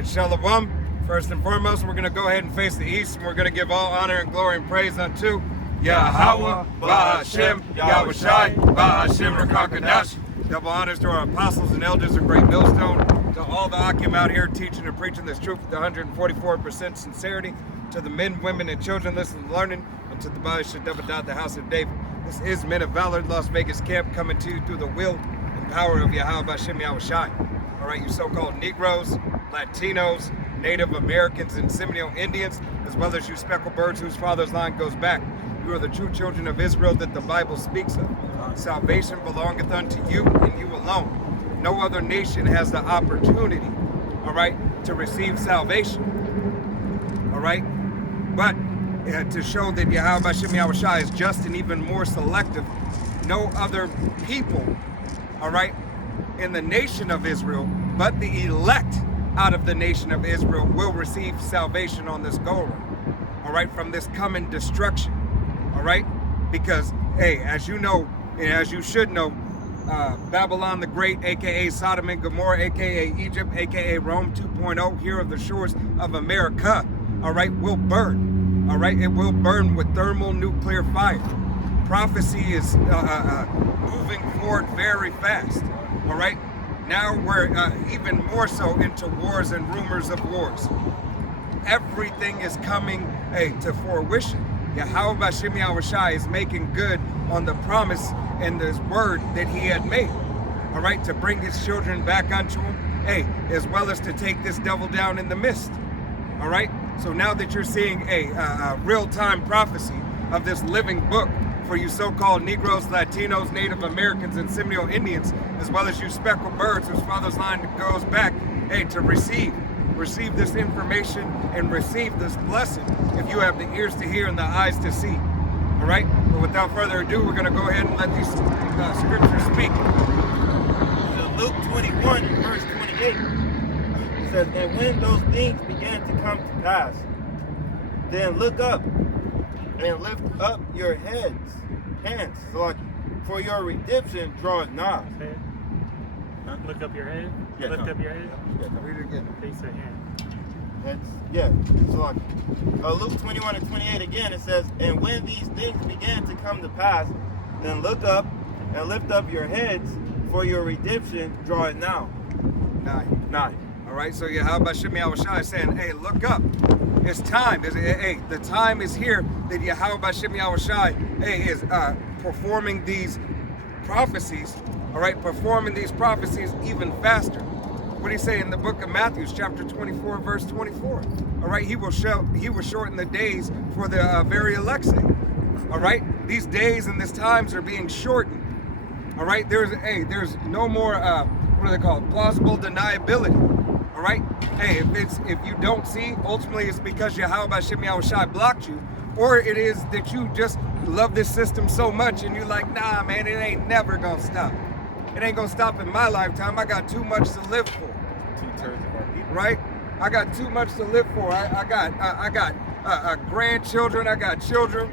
right, Shalom. First and foremost, we're going to go ahead and face the east, and we're going to give all honor and glory and praise unto Yahweh, Bahashem, Yahweh Shai, Bahashem, Rakakadash. Double honors to our apostles and elders of Great Millstone, to all the Akim out here teaching and preaching this truth with 144% sincerity, to the men, women, and children listening and learning, and to the Bahashem Dabadat, the house of David. This is Men of Valor, Las Vegas camp, coming to you through the will and power of Yahweh, Bahashem, Yahweh Shai. All right, you so-called Negroes, Latinos, Native Americans, and Seminole Indians, as well as you speckled birds whose father's line goes back. You are the true children of Israel that the Bible speaks of. Salvation belongeth unto you and you alone. No other nation has the opportunity, all right, to receive salvation, all right? But to show that Yahweh Hashem Yahweh Shai is just and even more selective, no other people, all right, in the nation of Israel, but the elect out of the nation of Israel will receive salvation on this go-around, all right, from this coming destruction, all right? Because, hey, as you know, and as you should know, Babylon the Great, aka Sodom and Gomorrah, aka Egypt, aka Rome 2.0, here of the shores of America, all right, will burn, all right? It will burn with thermal nuclear fire. Prophecy is moving forward very fast, all right? Now we're even more so into wars and rumors of wars. Everything is coming, to fruition. Yahweh Hashem Yahweh Shai is making good on the promise and this word that he had made, all right, to bring his children back unto him, as well as to take this devil down in the mist, all right? So now that you're seeing a real-time prophecy of this living book for you so-called Negroes, Latinos, Native Americans, and Seminole Indians, as well as you speckled birds whose father's line goes back, to receive this information and receive this blessing if you have the ears to hear and the eyes to see. All right? But without further ado, we're going to go ahead and let these scriptures speak. So Luke 21, verse 28, it says, "And when those things began to come to pass, then look up and lift up your hands, for your redemption draweth nigh." Look up your head. Yeah, Lift up your head. Yeah, Read it again. Face your hand. Luke 21 and 28 again, it says, "And when these things began to come to pass, then look up and lift up your heads, for your redemption draweth now." Nigh. All right, so Yahweh Hashem Yahweh Shai is saying, hey, look up. It's time. The time is here that Yahweh Hashem Yahweh Shai is performing these prophecies, all right, performing these prophecies even faster. What do you say in the book of Matthew, chapter 24, verse 24? All right, he will shorten the days for the very elect's sake. All right, these days and these times are being shortened. All right, there's no more what are they called? Plausible deniability. All right, if you don't see, ultimately it's because Yahweh Hashem Yahweh Shai blocked you, or it is that you just love this system so much and you're like, nah, man, it ain't never gonna stop. It ain't gonna stop in my lifetime. I got too much to live for. 2/3 of our people. Right? I got too much to live for. I got grandchildren. I got children.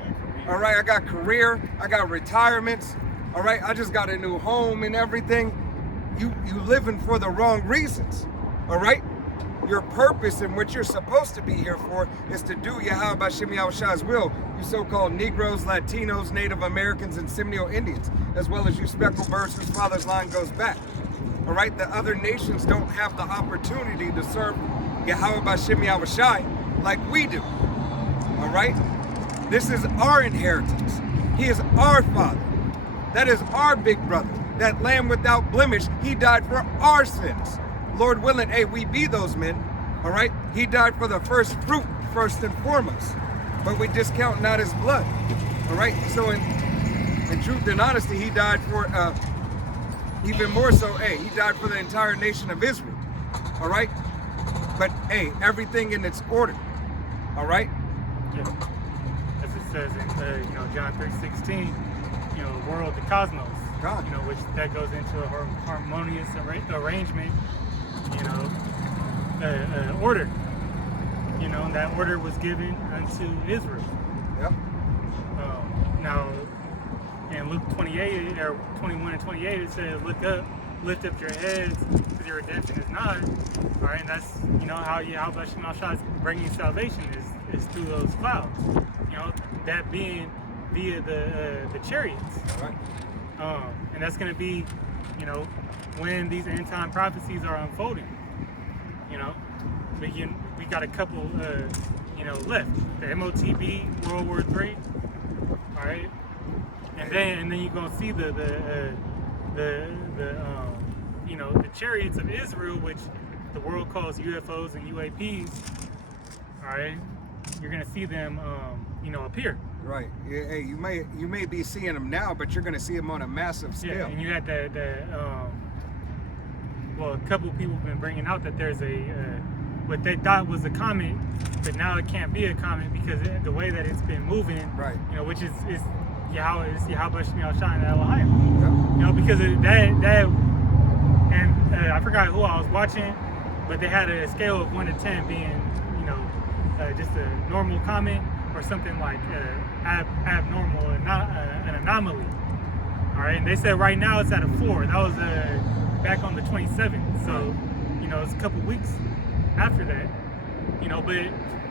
All right. I got career. I got retirements. All right. I just got a new home and everything. You living for the wrong reasons. All right. Your purpose and what you're supposed to be here for is to do Yahweh Hashem Yahweh Shai's will. You so-called Negroes, Latinos, Native Americans, and Seminole Indians, as well as you speckled birds whose father's line goes back. All right, the other nations don't have the opportunity to serve Yahweh Hashem Yahweh Shai like we do. All right, this is our inheritance. He is our father. That is our big brother. That lamb without blemish, he died for our sins. Lord willing, we be those men, all right? He died for the first fruit, first and foremost, but we discount not his blood, all right? So in truth and honesty, he died for, even more so, he died for the entire nation of Israel, all right? But, everything in its order, all right? Yeah. As it says in, John 3:16, world, the cosmos, God. Which that goes into a harmonious arrangement, order. That order was given unto Israel. Yep. Now, in Luke 28, or 21 and 28, it says, "Look up lift up your heads, because your redemption is nigh. All right, and that's, you know, how Yahweh Shemashah is bringing salvation is through those clouds. You know, that being via the chariots. All right. And that's going to be, you know, when these end time prophecies are unfolding. You know, we got a couple, you know, left. The MOTB, World War III. All right, and then you're gonna see the you know, the chariots of Israel, which the world calls UFOs and UAPs. All right, you're gonna see them, you know, appear. Right. Yeah, hey, you may be seeing them now, but you're going to see them on a massive scale. Yeah, and you had well, a couple of people have been bringing out that there's what they thought was a comet, but now it can't be a comet because the way that it's been moving, Right. you know, which is Yahweh Shemashah and Elohim. Yep. You know, because of that, and I forgot who I was watching, but they had a scale of 1 to 10 being, you know, just a normal comet or something like abnormal, an anomaly. All right, and they said right now it's at a 4. That was back on the 27th. So, you know, it's a couple weeks after that. You know, but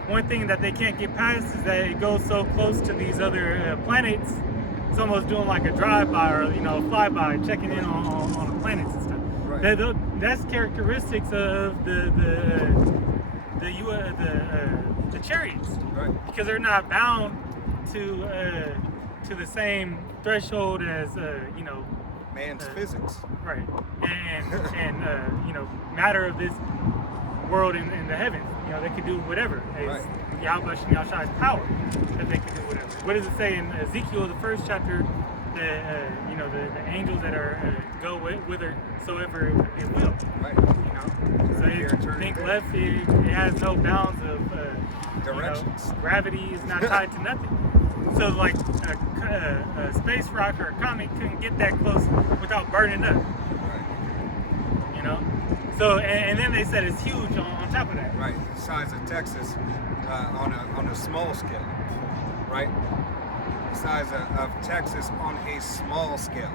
one thing that they can't get past is that it goes so close to these other planets. It's almost doing like a drive-by or, you know, flyby, checking in on the planets and stuff. Right. That's characteristics of the chariots, Right. because they're not bound to the same threshold as you know, Man's physics. right, and you know, matter of this world in the heavens. You know, they could do whatever. It's Yahweh Shemashah's power that they can do whatever. What does it say in Ezekiel, the 1st chapter? You know, the angels that are go whithersoever it will. Right. You know, so you think left, it has no bounds of Directions. You know, gravity is not tied to nothing. So like a space rock or a comet couldn't get that close without burning up. Right. You know. So and then they said it's huge on top of that. Right. The size of Texas on a small scale. Right. The size of Texas on a small scale.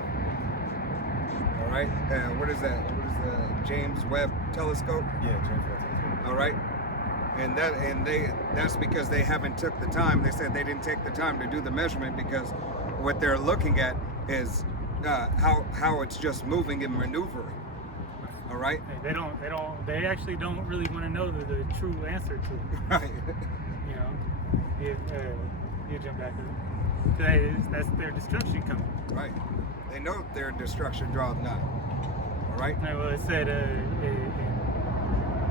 All right. What is that? What is the James Webb Telescope? Yeah, James Webb. All right. And that's because they haven't took the time. They said they didn't take the time to do the measurement because what they're looking at is how it's just moving and maneuvering. All right. They actually don't really want to know the true answer to it. Right. You know, you jump back up. That's their destruction coming. Right. They know their destruction draweth nigh. All right. No, well, it said,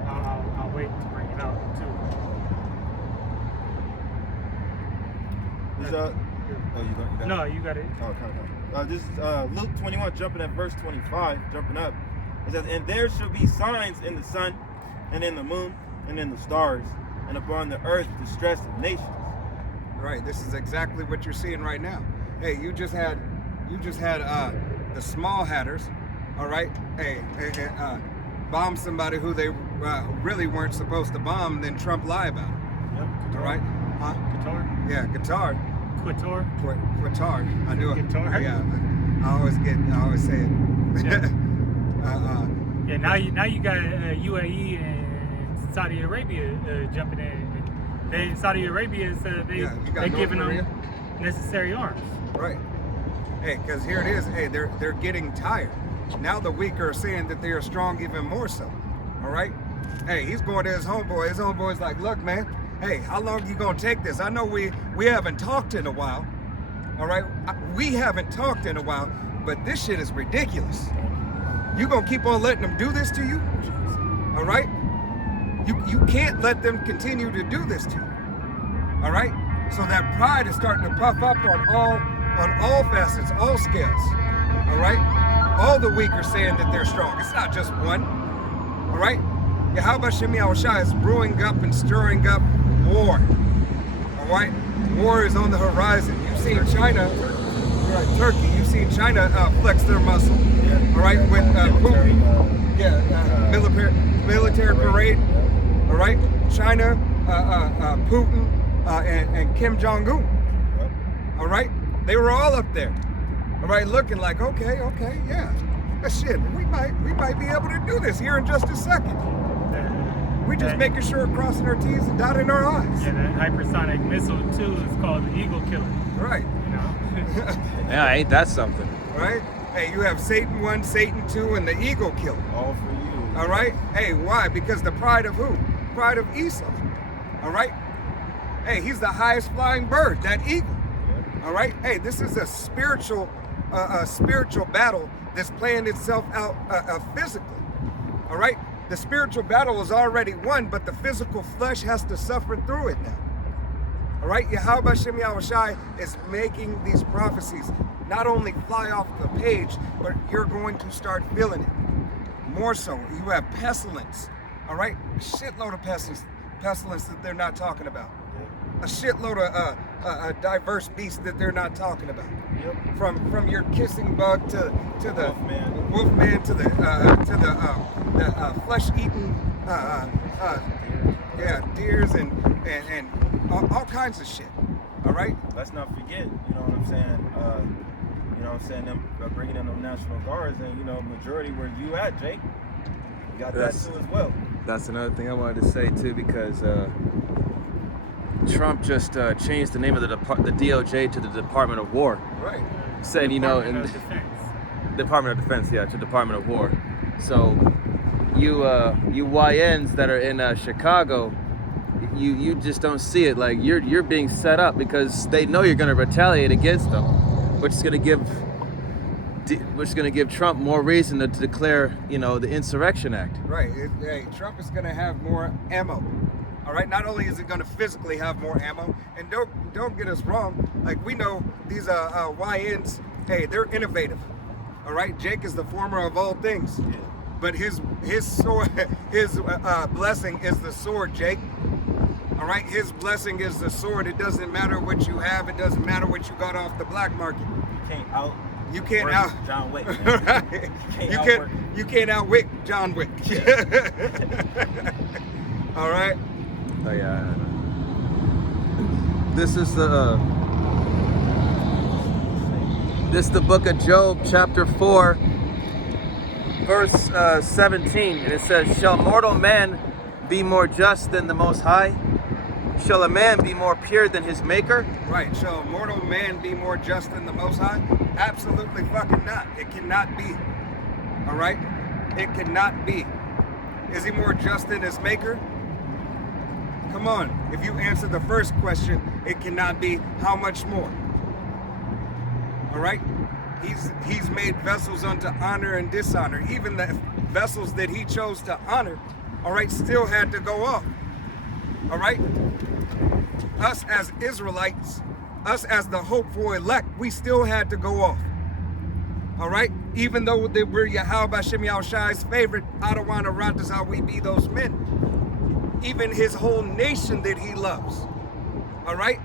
I'll wait to bring it out too. Is, oh, you got it? No, you got it. Oh, okay. This is Luke 21, jumping at verse 25, jumping up. It says, "And there shall be signs in the sun, and in the moon, and in the stars, and upon the earth distress of nations." Right. This is exactly what you're seeing right now. Hey, you just had the small hatters. All right. Hey, bomb somebody who they really weren't supposed to bomb. Then Trump lie about it. Yep. All right. Huh? Qatar? Yeah. Qatar. Qatar? I knew it. Qatar? Yeah. I always say it. Yeah. Yeah, now you got UAE and Saudi Arabia jumping in. Saudi Arabia said they're giving them necessary arms. Right. Hey, because here it is. Hey, they're getting tired. Now the weak are saying that they are strong even more so. All right. Hey, he's going to his homeboy. His homeboy's like, look, man. Hey, how long you gonna take this? I know we haven't talked in a while. All right. We haven't talked in a while, but this shit is ridiculous. You gonna keep on letting them do this to you? All right? You can't let them continue to do this to you. All right? So that pride is starting to puff up on all facets, all scales. All right? All the weak are saying that they're strong. It's not just one. All right? Yahweh Shemashah is brewing up and stirring up war. All right? War is on the horizon. You've seen China, Turkey. You've seen China flex their muscle. All right, with Putin, military parade. All right, China, Putin, and Kim Jong-un. All right, they were all up there. All right, looking like okay, yeah. Shit, we might be able to do this here in just a second. We just making sure we're crossing our T's and dotting our I's. Yeah, that hypersonic missile too is called the Eagle Killer. Right. You know. Yeah, ain't that something? Right? Hey, you have Satan 1, Satan 2, and the Eagle Killer. All for you. All right? Hey, why? Because the pride of who? Pride of Esau. All right? Hey, he's the highest flying bird, that eagle. All right? Hey, this is a spiritual battle that's playing itself out physically. All right? The spiritual battle is already won, but the physical flesh has to suffer through it now. All right? Yahweh Shem Yahushai is making these prophecies not only fly off the page, but you're going to start feeling it. More so, you have pestilence. All right? A shitload of pestilence that they're not talking about. A shitload of diverse beasts that they're not talking about. Yep. From your kissing bug to the Wolfman to the flesh eating deers and all kinds of shit. All right. Let's not forget, you know what I'm saying? You know what I'm saying? Them bringing in them National Guards, and you know, majority where you at, Jake. You got that too as well. That's another thing I wanted to say too, because Trump just changed the name of the DOJ to the Department of War. Right. Saying, you know, Department in of Defense. Department of Defense, yeah, to Department of War. So you YNs that are in Chicago, you just don't see it. Like you're being set up because they know you're going to retaliate against them, which is going to give Trump more reason to declare, you know, the Insurrection Act. Right. Hey, Trump is going to have more ammo. All right. Not only is it going to physically have more ammo, and don't get us wrong. Like, we know these YNs. Hey, they're innovative. All right. Jake is the former of all things, but his sword, his blessing is the sword. Jake. All right. His blessing is the sword. It doesn't matter what you have. It doesn't matter what you got off the black market. You can't out John Wick. Right. You can't outwit John Wick. All right. Oh yeah. This is the book of Job, chapter 4, verse 17, and it says, "Shall mortal man be more just than the Most High? Shall a man be more pure than his Maker?" Right. Shall mortal man be more just than the Most High? Absolutely fucking not. It cannot be. All right? It cannot be. Is he more just than his Maker? Come on. If you answer the first question, it cannot be. How much more? All right? He's made vessels unto honor and dishonor. Even the vessels that he chose to honor, all right, still had to go off. All right? Us as Israelites, us as the hopeful elect, we still had to go off. All right? Even though we're Yahweh Shem Yahushai's favorite, Adawana Ratas, how we be those men. Even his whole nation that he loves. All right?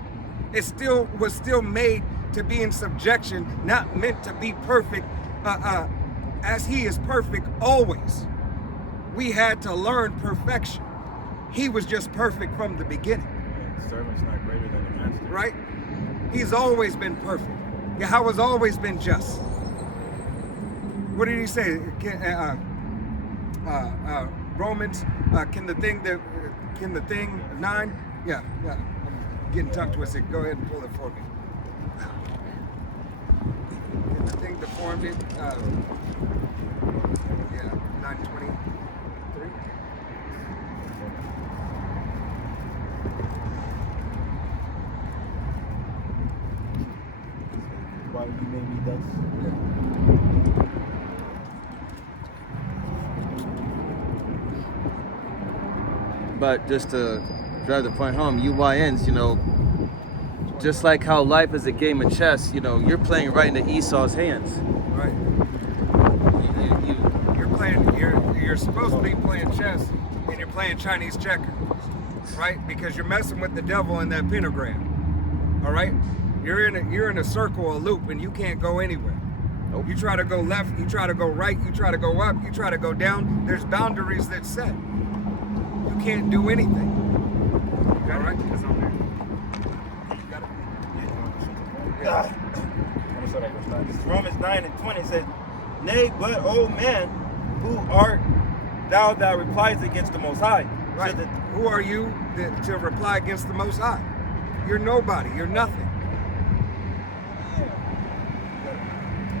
It was still made to be in subjection, not meant to be perfect, as he is perfect always. We had to learn perfection. He was just perfect from the beginning. The servant's not greater than the master. Right? He's always been perfect. Yahweh's always been just. What did he say? Romans, can the thing 9? Yeah. I'm getting tongue twisted. Go ahead and pull it for me. Can the thing deformed it? 9:23. Why you made me dust? But just to drive the point home, you YNs, you know, just like how life is a game of chess, you know, you're playing right into Esau's hands. Right. You're playing. You're supposed to be playing chess, and you're playing Chinese checkers, right? Because you're messing with the devil in that pentagram. All right. You're in a circle, a loop, and you can't go anywhere. Nope. You try to go left, you try to go right, you try to go up, you try to go down. There's boundaries that set. You can't do anything. All right. It's on there. Romans 9:20 says, Nay, but O man, who art thou that replies against the Most High? Right. Should the, Who are you to reply against the Most High? You're nobody. You're nothing.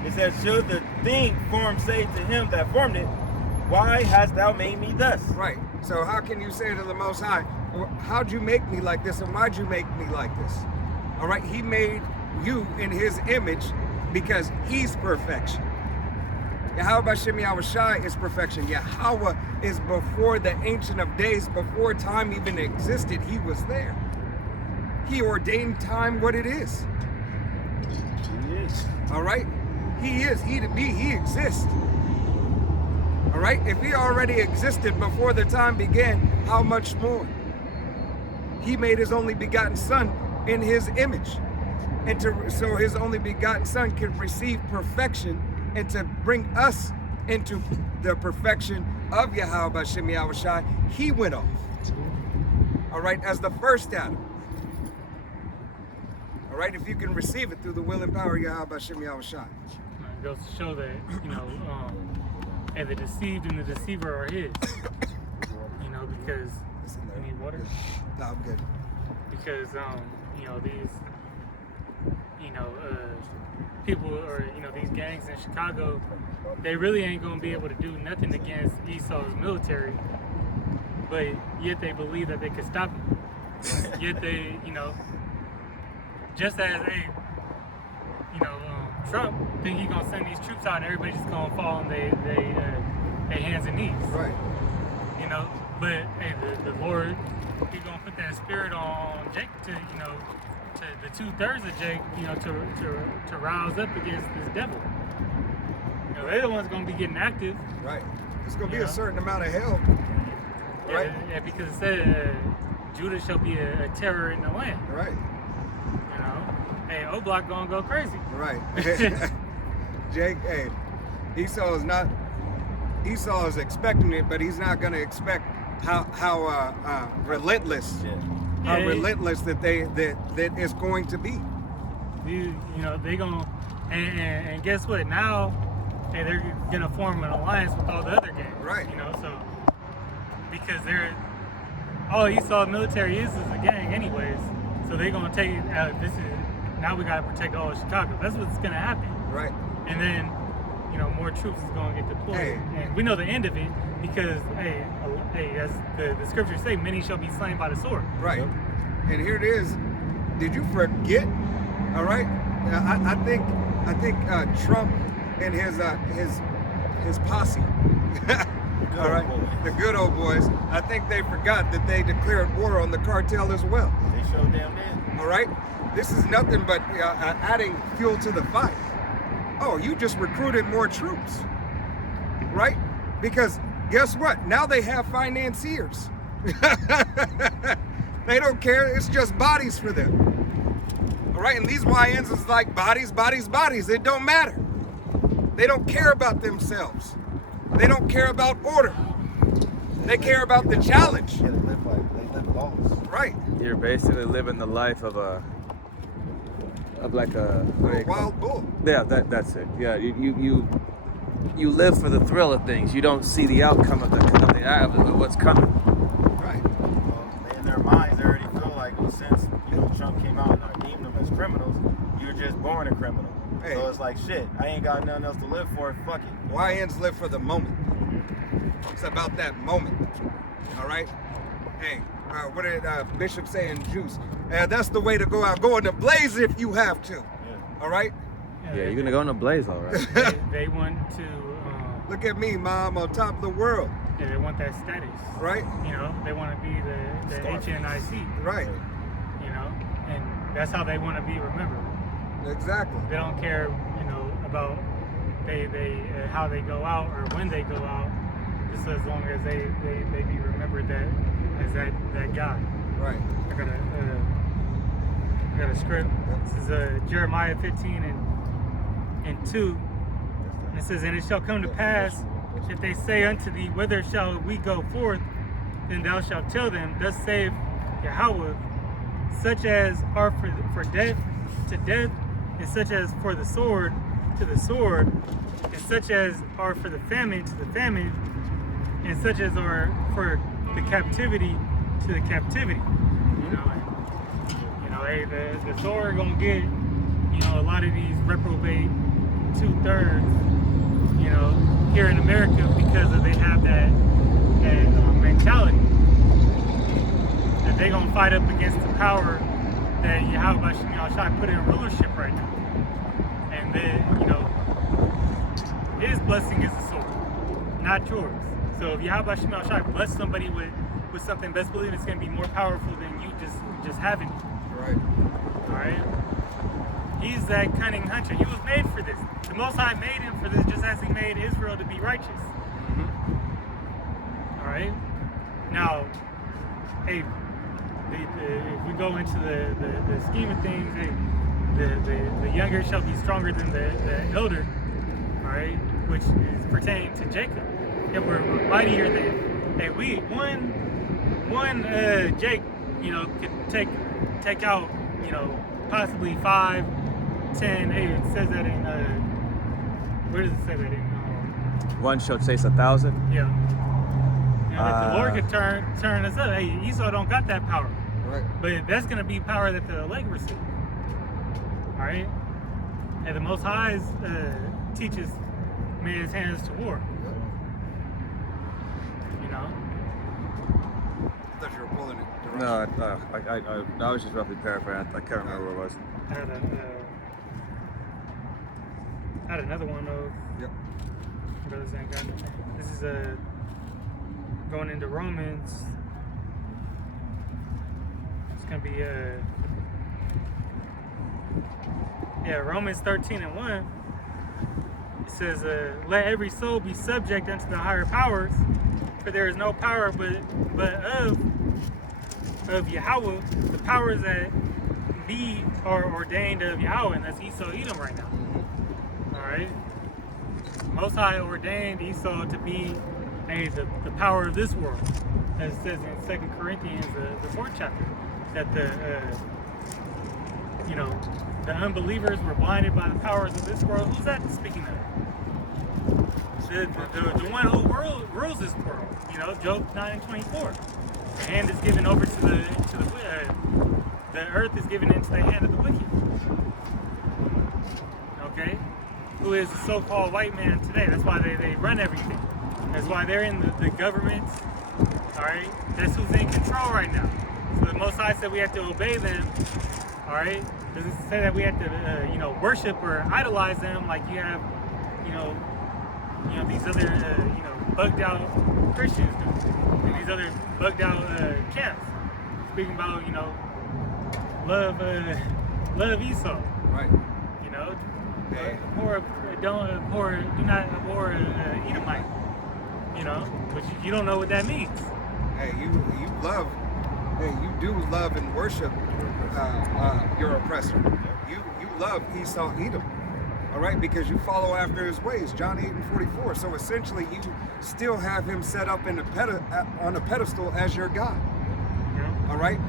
it says, should the thing formed say to him that formed it, why hast thou made me thus? Right. So how can you say to the Most High, "Well, how'd you make me like this and why'd you make me like this?" All right. He made you in his image because he's perfection. Yahweh Bashem Yahushai is perfection. Yahweh is before the Ancient of Days, before time even existed. He was there. He ordained time what it is. He is. All right? He is. He to be. He exists. All right? If he already existed before the time began, how much more? He made his only begotten son in his image. And so his only begotten son can receive perfection and to bring us into the perfection of Yahweh Bashem Yahushai, he went off. All right, as the first Adam. All right, if you can receive it through the will and power of Yahweh Bashem Yahushai. It goes to show that, and the deceived and the deceiver are his. Because you need water. No, I'm good. Because these people or these gangs in Chicago, they really ain't gonna be able to do nothing against Esau's military, but yet they believe that they could stop him. Yet they, just as Trump think he gonna send these troops out and everybody's just gonna fall on their hands and knees. Right. But hey, the Lord, he gonna put that spirit on Jake to the 2/3 of Jake, to rouse up against this devil. They're the ones gonna be getting active. Right. It's gonna be Yeah. a certain amount of hell. Right. Yeah, because it said Judah shall be a terror in the land. Right. Hey, O-Block gonna go crazy. Right. Jake, hey, Esau is expecting it, but he's not gonna expect how relentless, how Yeah. relentless that it's going to be. They gonna and guess what? Now, hey, they're gonna form an alliance with all the other gangs. Right. So because all Esau military is a gang anyways. So they're gonna take now we gotta protect all of Chicago. That's what's gonna happen. Right. And then more troops is gonna get deployed. Hey. And we know the end of it because as the scriptures say, many shall be slain by the sword. Right. And here it is. Did you forget? All right. I think Trump and his posse. All right. The good old boys. I think they forgot that they declared war on the cartel as well. They showed damn did. All right. This is nothing but adding fuel to the fire. Oh, you just recruited more troops, right? Because guess what? Now they have financiers. They don't care. It's just bodies for them. All right, and these YNs is like bodies, bodies, bodies. It don't matter. They don't care about themselves. They don't care about order. They care about the challenge. Yeah, they live lawless. Right. You're basically living the life of like a A wild bull. Yeah, that's it. Yeah, you live for the thrill of things. You don't see the outcome of what's coming. Right. In their minds, they already feel like, well, since Trump came out and deemed them as criminals, you're just born a criminal. Hey. So it's like, shit, I ain't got nothing else to live for. Fuck it. YNs live for the moment. It's about that moment. All right. Hey, what did Bishop say in Juice? That's the way to go out. Go in the blaze if you have to. Yeah. All right. Yeah, you're gonna go in a blaze, all right. They want to. Look at me, Mom, on top of the world. Yeah, they want that status. Right. They want to be the HNIC. Right. And that's how they want to be remembered. Exactly. They don't care, about how they go out or when they go out, just as long as they be remembered as that guy. Right. I got a script. This is Jeremiah 15 and 2. And it says, "And it shall come to pass, if they say unto thee, whither shall we go forth? Then thou shalt tell them, thus saith Yahweh, such as are for death to death, and such as for the sword to the sword, and such as are for the famine to the famine, and such as are for the captivity to the captivity. Hey, the sword gonna get, a lot of these reprobate 2/3, here in America because they have that mentality that they gonna fight up against the power that Yahweh Shai put in rulership right now. And then, his blessing is the sword, not yours. So if Yahweh Shai bless somebody with something, best believe it's gonna be more powerful than you just having it. Right. All right. He's that cunning hunter. He was made for this. The Most High made him for this, just as He made Israel to be righteous. All right. Now, hey, if we go into the scheme of things, hey, the younger shall be stronger than the elder. All right, which is pertaining to Jacob. And we're mightier than. Hey, one Jake, could take out, possibly 5, 10. Hey, it says that in where does it say that in? One shall chase 1,000. Yeah. If the Lord could turn us up, hey, Esau don't got that power. Right. But that's gonna be power that the elect receive. All right. And the Most High teaches man's hands to war. I thought you were pulling it. No, I was just roughly paraphrasing. I can't remember where it was. I had another one though. Yep. Brothers ain't got nothing. This is going into Romans. It's gonna be Romans 13:1. It says, "Let every soul be subject unto the higher powers, for there is no power but of Yahweh. The powers that be are ordained of Yahweh," and that's Esau Edom right now. All right. Most High ordained Esau to be the power of this world, as it says in 2 Corinthians, the 4th chapter, that the unbelievers were blinded by the powers of this world. Who's that speaking of? The one who rules this world. Job 9:24. The hand is given over to the earth is given into the hand of the wicked. Okay? Who is the so-called white man today? That's why they run everything. That's why they're in the governments. All right? That's who's in control right now. So the Most High said we have to obey them. All right? Doesn't say that we have to, worship or idolize them like you have, these other, bugged out Christians do, and these other bugged out camps. Speaking about, love Esau. Right. Hey. Do not abhor Edomite. But you don't know what that means. Hey, you do love and worship your oppressor. You love Esau Edom. All right, because you follow after his ways, John 8:44. So essentially, you still have him set up on a pedestal as your God. Yeah. All right,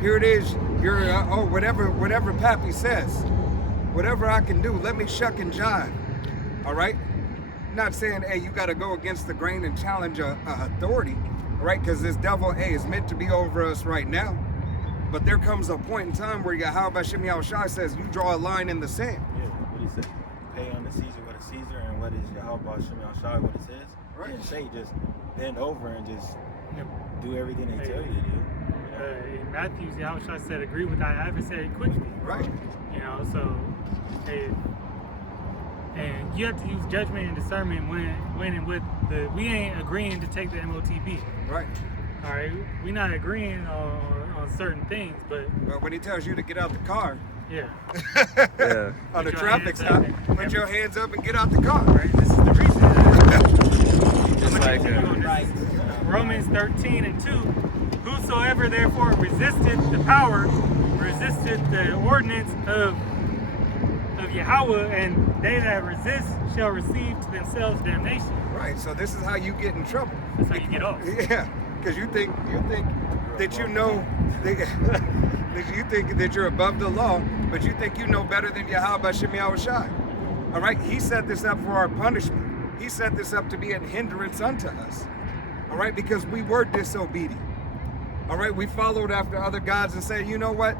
here it is. You're whatever Pappy says, whatever I can do, let me shuck and jive. All right, not saying hey you got to go against the grain and challenge authority. All right, because this devil is meant to be over us right now. But there comes a point in time where Yahweh Shem Shai says you draw a line in the sand. Yeah, what he said. Pay unto Caesar what is Caesar, and what is Yahweh Shem Shai what it says. Right. And say just bend over and just do everything they tell you to do. In Matthew, Yahweh said, "Agree with thy adversary quickly." Right. So, and you have to use judgment and discernment when and with we ain't agreeing to take the MOTB. Right. All right, we're not agreeing on certain things, but when he tells you to get out the car, yeah, on the Put your traffic hands up stop, and- put your hands up and get out the car. right. This is the reason. Just like Romans 13:2. Whosoever therefore resisted the power, resisted the ordinance of Yahweh, and they that resist shall receive to themselves damnation. Right. So this is how you get in trouble. That's how you get off. Yeah, because you think that you know that you think that you're above the law, but you think you know better than Yahweh Shem Shai. All right, he set this up for our punishment. He set this up to be a hindrance unto us. All right, because we were disobedient. All right, we followed after other gods and said, you know what?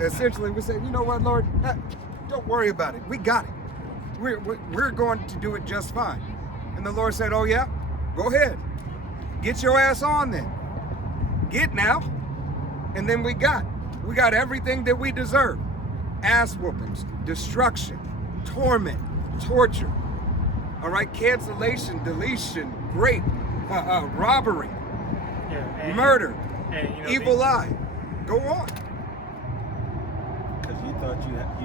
Essentially, we said, you know what, Lord? Don't worry about it. We got it. We're going to do it just fine. And the Lord said, oh yeah? Go ahead. Get your ass on then. Get now. And then we got everything that we deserve. Ass whoopings, destruction, torment, torture. All right, cancellation, deletion, rape, robbery, Yeah, murder, and, you know, evil eye. Go on. Because you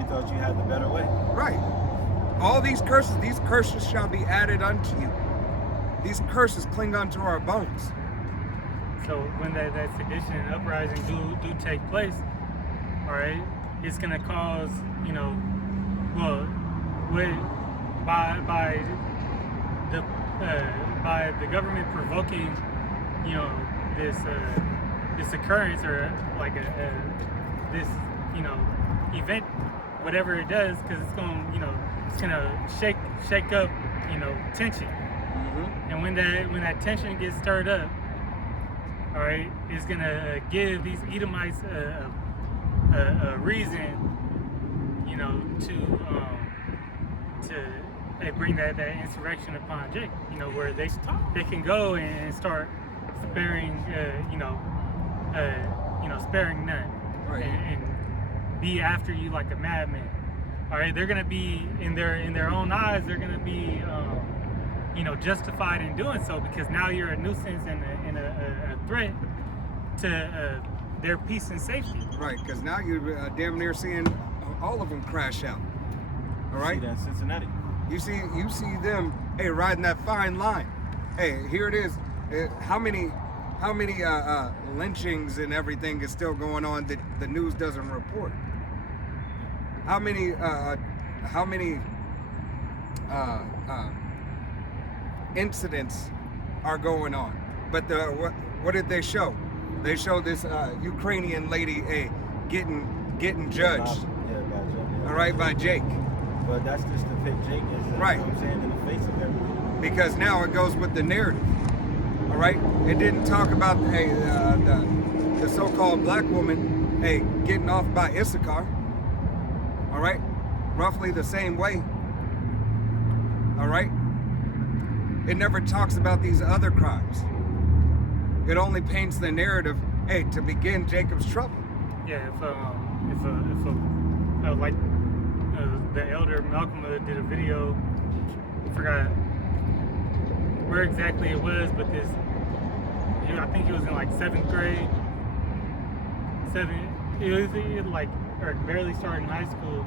thought you had the better way. Right. All these curses shall be added unto you. These curses cling unto our bones. So when that sedition and uprising do take place, all right, it's gonna cause, you know, well, by the government provoking, you know, this occurrence or like this, you know, event, whatever it does, because it's gonna shake up, you know, tension. Mm-hmm. And when that tension gets stirred up, all right, it's gonna give these Edomites a reason, you know, to bring that insurrection upon Jake. You know, where they can go and start sparing, sparing none, Right. and be after you like a madman. All right, they're gonna be in their own eyes. They're gonna be, justified in doing so, because now you're a nuisance and a threat to their peace and safety. Right, because now you're damn near seeing all of them crash out. All right. See that in Cincinnati. You see them, hey, riding that fine line. Hey, here it is. How many lynchings and everything is still going on that the news doesn't report? How many incidents are going on? But what did they show? They showed this Ukrainian lady, getting judged. Yeah, by Jake. Yeah. All right, by Jake. But that's just to pick Jake as, Right. You know what I'm saying, in the face of everything. Because now it goes with the narrative. All right, it didn't talk about the so-called black woman, getting off by Issachar. All right, roughly the same way. All right, it never talks about these other crimes. It only paints the narrative, to begin Jacob's trouble. Yeah, like the elder Malcolm did a video. I forgot where exactly it was, but I think it was in like 7th grade. It was like, or barely starting high school.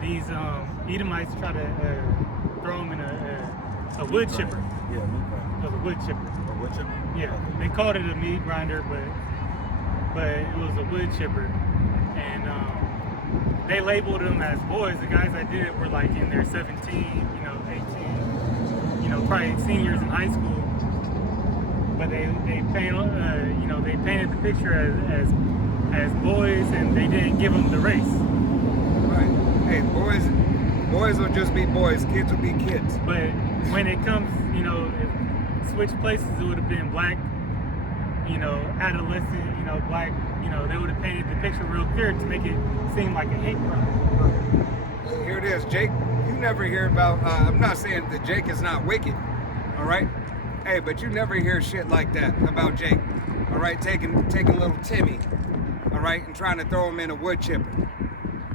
These Edomites try to throw him in a wood chipper. Yeah, meat grinder. It was a wood chipper. A wood chipper? Yeah, Okay. they called it a meat grinder, but it was a wood chipper, and they labeled them as boys. The guys that did it were like in their 17, 18, probably seniors in high school. But they painted the picture as boys, and they didn't give them the race. Right. Hey, boys will just be boys. Kids will be kids. But when it comes, if switch places, it would have been black, adolescent, black, they would have painted the picture real clear to make it seem like a hate crime. Here it is, Jake. You never hear about. I'm not saying that Jake is not wicked. All right. Hey, but you never hear shit like that about Jake. All right, taking little Timmy. All right, and trying to throw him in a wood chipper.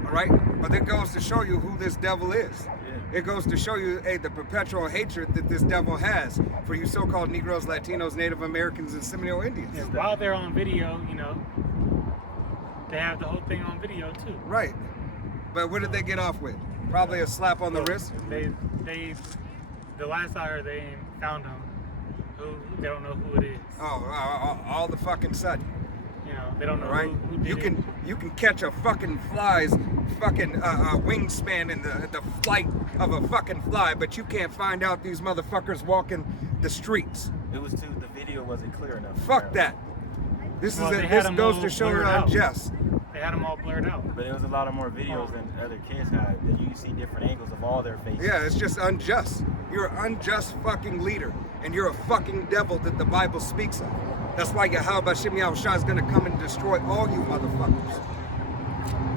All right, but it goes to show you who this devil is. Yeah. It goes to show you, the perpetual hatred that this devil has for you so-called Negroes, Latinos, Native Americans, and Seminole Indians. And while they're on video, they have the whole thing on video too. Right. But what did they get off with? Probably a slap on the wrist. They the last I heard, they ain't found him. They don't know who it is. Oh, all the fucking sudden. They don't know Right? who did it. You can catch a fucking fly's fucking wingspan in the flight of a fucking fly, but you can't find out these motherfuckers walking the streets. It was the video wasn't clear enough. Fuck that. This Well, is they it. had This them goes all to show blurred you out. unjust. They had them all blurred out. But it was a lot of more videos than other kids had. That you can see different angles of all their faces. Yeah, it's just unjust. You're an unjust fucking leader, and you're a fucking devil that the Bible speaks of. That's why Yahweh Shem Yahushua is going to come and destroy all you motherfuckers.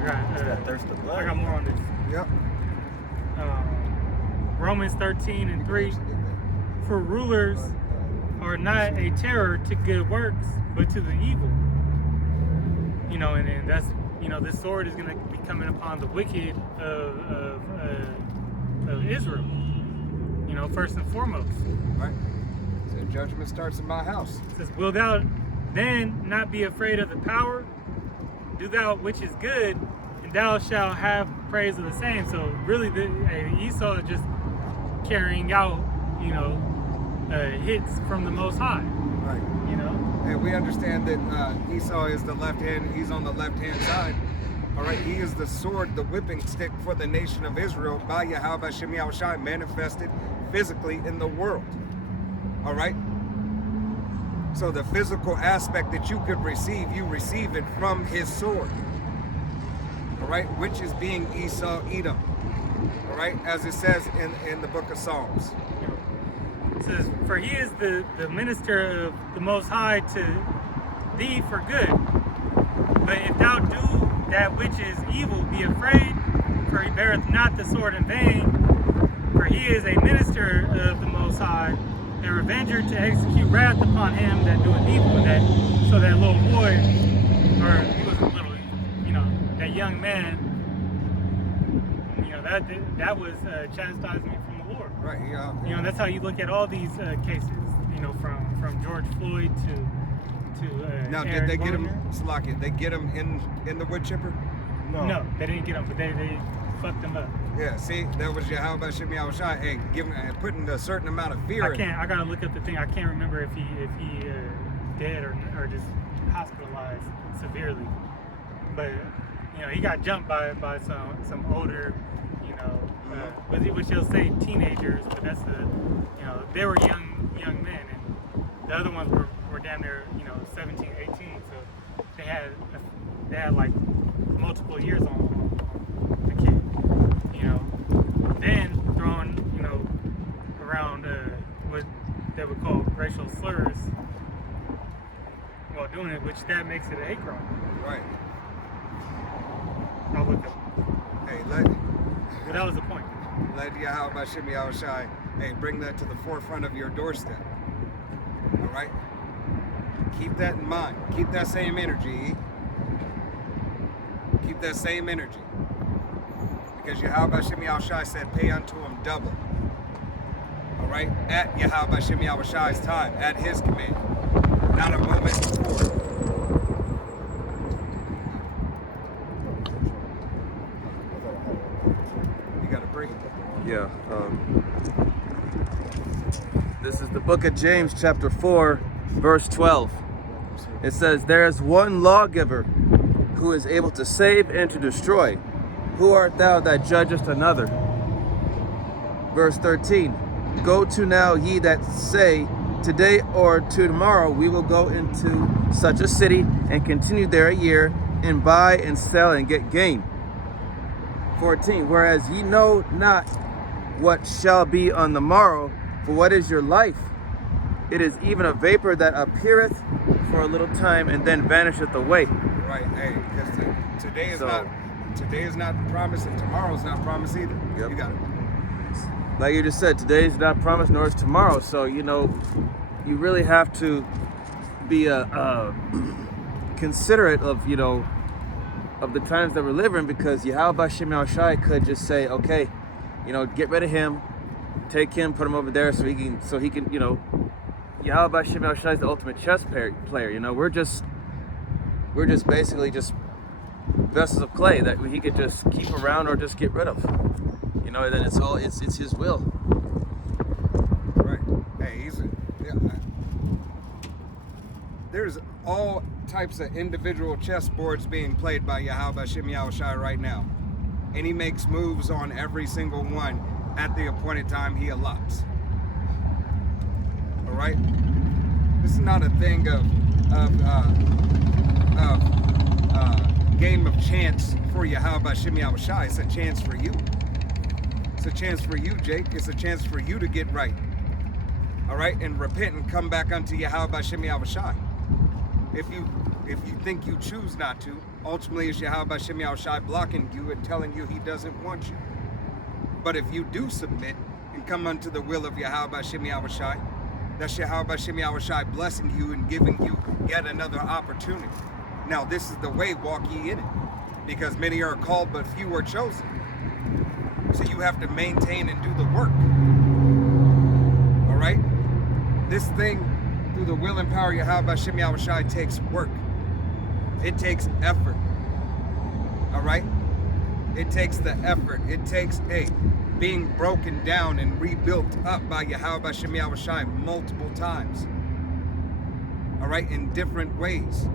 That thirst of blood. I got more on this. Yep. Romans 13:3. For rulers are not a terror to good works, but to the evil. You know, and that's, you know, this sword is going to be coming upon the wicked of Israel. You know, first and foremost. Right. So judgment starts in my house. It says, will thou then not be afraid of the power? Do thou which is good, and thou shalt have praise of the same. So really, Esau is just carrying out, you know, hits from the Most High. Right. You know. And we understand that Esau is the left hand, he's on the left-hand side. All right, he is the sword, the whipping stick for the nation of Israel by Yahweh Shem Yahushua manifested physically in the world. All right? So the physical aspect that you could receive, you receive it from his sword. All right? Which is being Esau Edom. All right? As it says in the book of Psalms. It says, for he is the minister of the Most High to thee for good. But if thou do that which is evil, be afraid, for he beareth not the sword in vain. For he is a minister of the Most High, a revenger to execute wrath upon him that doeth evil. So that little boy, or he was a little, you know, that young man, you know, that was chastisement from the Lord. Right. Yeah. You know, that's how you look at all these cases. You know, from George Floyd to Now, did Eric they get him, Garner. Salaki, they get him in the wood chipper? No, they didn't get him, but they fucked him up. Yeah, see, that was Yahweh Shem Yahushua. Hey, putting a certain amount of fear in. I gotta look up the thing. I can't remember if he dead or just hospitalized severely. But you know, he got jumped by some older, you know, which they'll say teenagers, but that's you know, they were young men, and the other ones were damn near, you know, 17, 18. So they had like multiple years on the kid. You know, then throwing, you know, around what they would call racial slurs while doing it, which that makes it a hate crime. Right. I'll look up. Hey, But that was the point. let Yahweh Shem Yahushua, hey, bring that to the forefront of your doorstep. All right? Keep that in mind. Keep that same energy. Keep that same energy. Because Yahweh Shem Yahushua said, pay unto him double. All right? At Yahweh Shem Yahushua's time, at his command. Not a moment before. You got to bring it. Yeah. This is the book of James, chapter 4, verse 12. It says, there is one lawgiver who is able to save and to destroy. Who art thou that judgest another? Verse 13. Go to now, ye that say, today or tomorrow we will go into such a city and continue there a year and buy and sell and get gain. 14. Whereas ye know not what shall be on the morrow, for what is your life? It is even a vapor that appeareth for a little time and then vanisheth away. Right, hey, because today is not promised and tomorrow is not promised either. Yep. You got it. Like you just said, today is not promised, nor is tomorrow. So, you know, you really have to be considerate of, you know, of the times that we're living, because Yahweh Shem Yahushua could just say, okay, you know, get rid of him, take him, put him over there so he can, you know, Yahweh Shem Yahushua is the ultimate chess player. You know, we're just basically just vessels of clay that he could just keep around or just get rid of. You know, then it's his will. Right. Hey, there's all types of individual chessboards being played by Yahweh Shem Yahushua right now. And he makes moves on every single one at the appointed time he allots. All right? This is not a thing of game of chance for Yahweh Shem Yahushai. It's a chance for you. It's a chance for you, Jake. It's a chance for you to get right. All right, and repent and come back unto Yahweh Shem Yahushai. If you think you choose not to, ultimately it's Yahweh Shem Yahushai blocking you and telling you he doesn't want you. But if you do submit and come unto the will of Yahweh Shem Yahushai, that's Yahweh Shem Yahushai blessing you and giving you yet another opportunity. Now this is the way, walk ye in it. Because many are called, but few are chosen. So you have to maintain and do the work. All right? This thing, through the will and power of Yahweh Shem Yahushai, takes work. It takes effort. All right? It takes the effort. It takes being broken down and rebuilt up by Yahweh Shem Yahushai multiple times. All right? In different ways.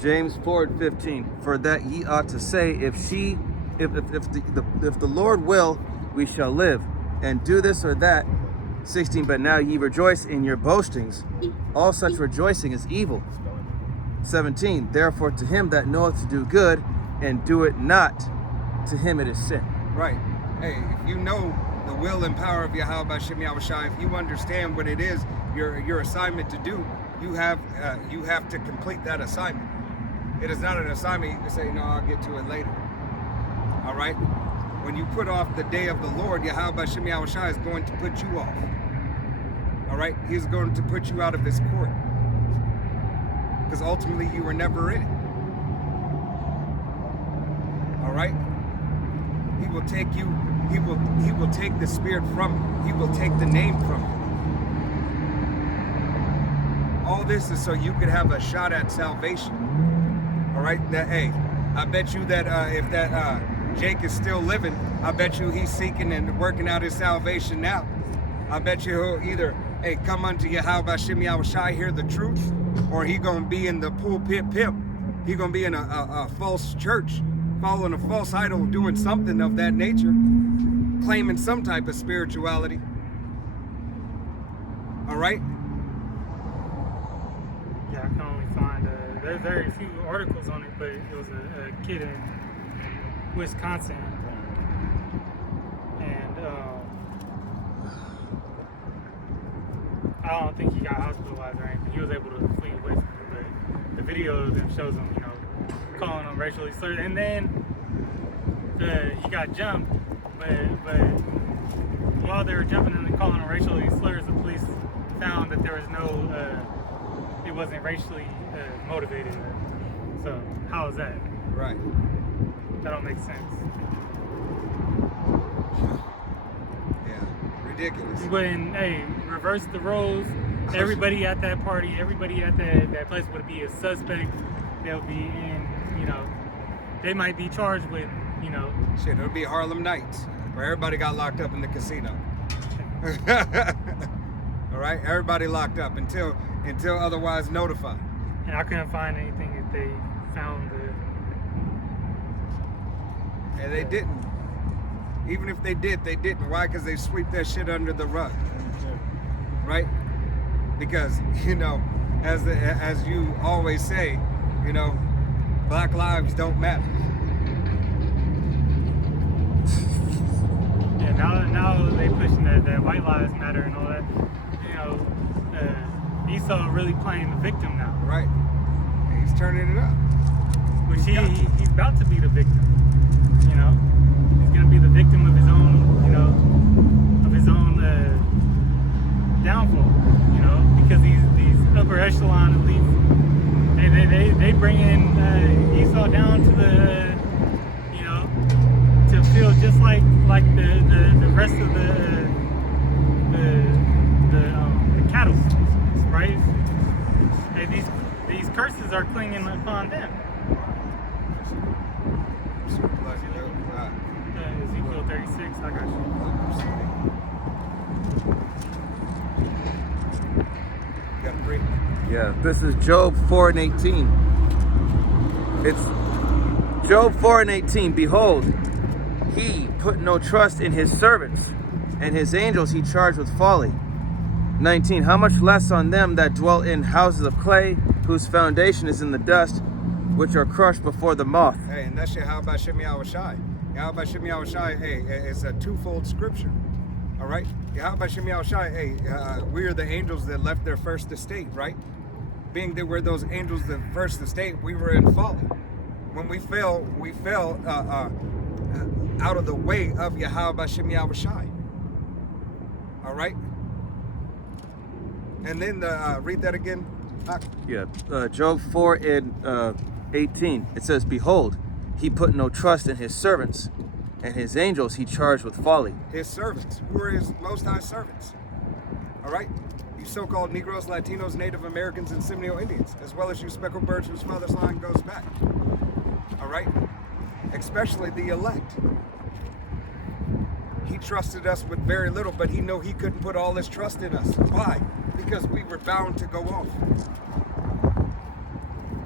James 4:15. For that ye ought to say, if the Lord will, we shall live, and do this or that. 16. But now ye rejoice in your boastings. All such rejoicing is evil. 17. Therefore to him that knoweth to do good and do it not, to him it is sin. Right. Hey, if you know the will and power of Yahweh Shem Yahushai, if you understand what it is, your assignment to do, you have to complete that assignment. It is not an assignment you can say, no, I'll get to it later. All right? When you put off the day of the Lord, Yahweh Shem Yahushai is going to put you off. All right? He's going to put you out of his court. Because ultimately you were never in it. All right? He will take you, he will take the spirit from you. He will take the name from you. All this is so you could have a shot at salvation. All right, I bet you that if that Jake is still living, I bet you he's seeking and working out his salvation now. I bet you he'll either, come unto Yahweh Shem Yahushai, hear the truth, or he gonna be in the pulpit pimp. He gonna be in a false church, following a false idol, doing something of that nature, claiming some type of spirituality. All right. Yeah, I can only find there's very few articles on it, but it was a kid in Wisconsin, and I don't think he got hospitalized or anything. He was able to flee away from it, but the video of them shows him, calling him racially slurred, and then he got jumped, but while they were jumping and calling him racially slurs, the police found that there was no, it wasn't racially motivated. So how is that? Right. That don't make sense. Yeah, ridiculous. When reverse the roles, everybody at that party, everybody at that place would be a suspect. They'll be in, they might be charged with, Shit, it'll be Harlem Nights, where everybody got locked up in the casino. All right, everybody locked up until otherwise notified. And I couldn't find anything that they found. And they didn't. Even if they did, they didn't. Why? Because they sweep that shit under the rug. Right? Because, as you always say, black lives don't matter. Yeah, now they pushing that white lives matter and all that. Esau really playing the victim now. Right. And he's turning it up. Which he's about to be the victim. He's gonna be the victim of his own, downfall. Because these upper echelon elites, they bring in Esau down to the, to feel just like the rest of the cattle, right? And these curses are clinging upon them. Ezekiel 36, I got you. You got to breathe. Yeah, this is Job 4:18. It's Job 4:18. Behold, he put no trust in his servants, and his angels he charged with folly. 19. How much less on them that dwell in houses of clay, whose foundation is in the dust, which are crushed before the moth. Hey, and that's Yahweh Shem Yahushai. Yahweh Shem Yahushai, hey, it's a twofold scripture. All right? Yahweh Shem Yahushai, hey, we are the angels that left their first estate, right? Being that we're those angels that first estate, we were in folly. When we fell out of the way of Yahweh Shem Yahushai. All right? And then read that again. Yeah, Job 4 and 18. It says, "Behold, he put no trust in his servants, and his angels he charged with folly." His servants, who are his most high servants. All right? You so-called Negroes, Latinos, Native Americans, and Seminole Indians, as well as you speckled birds whose father's line goes back. All right? Especially the elect. He trusted us with very little, but he knew he couldn't put all his trust in us. Why? Because we were bound to go off.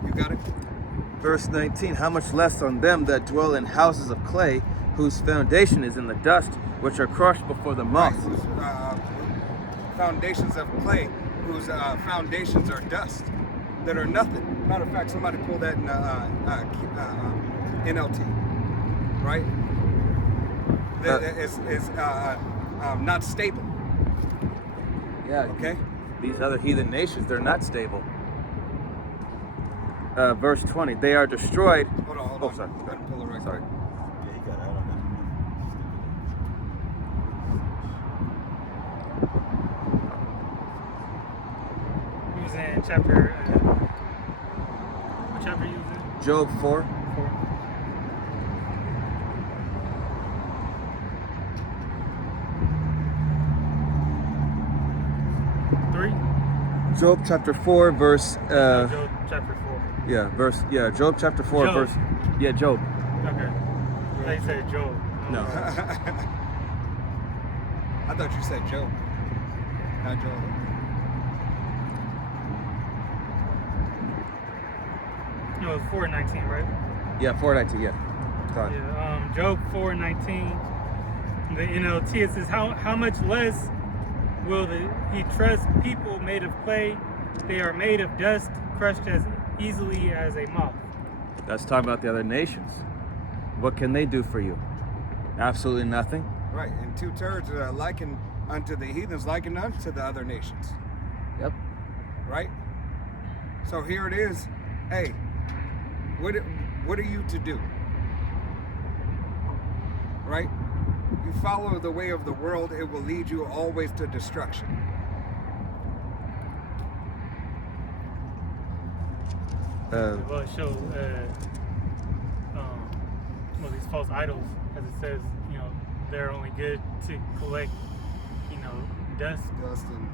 You got it? Verse 19, "How much less on them that dwell in houses of clay, whose foundation is in the dust, which are crushed before the moth." Right, whose foundations of clay, whose foundations are dust, that are nothing. Matter of fact, somebody pulled that in NLT, right? That is not stable. Yeah, Okay? these other heathen nations, they're not stable. Verse 20, "They are destroyed." Hold on. Oh, sorry. Go ahead and pull it right Sorry. quick. Yeah, he got out on He was in chapter. What chapter he was in? Job 4. 4. Job chapter 4, verse. Job chapter 4. Job chapter 4, Job. verse. Yeah, Job. Okay. They said Job. No. I thought you said Joe. Not Joe. No, it's 4:19, right? Yeah, 4:19, yeah. Sorry. Yeah. Job 4:19. The NLT, it says, how much less will he trust people made of clay? They are made of dust, crushed as easily as a moth. That's talking about the other nations. What can they do for you? Absolutely nothing. Right, and two turds are likened unto the heathens, likened unto the other nations. Yep. Right? So here it is. Hey, what are you to do? Right? You follow the way of the world, it will lead you always to destruction. Well, it shows these false idols, as it says, they're only good to collect, dust. Dust and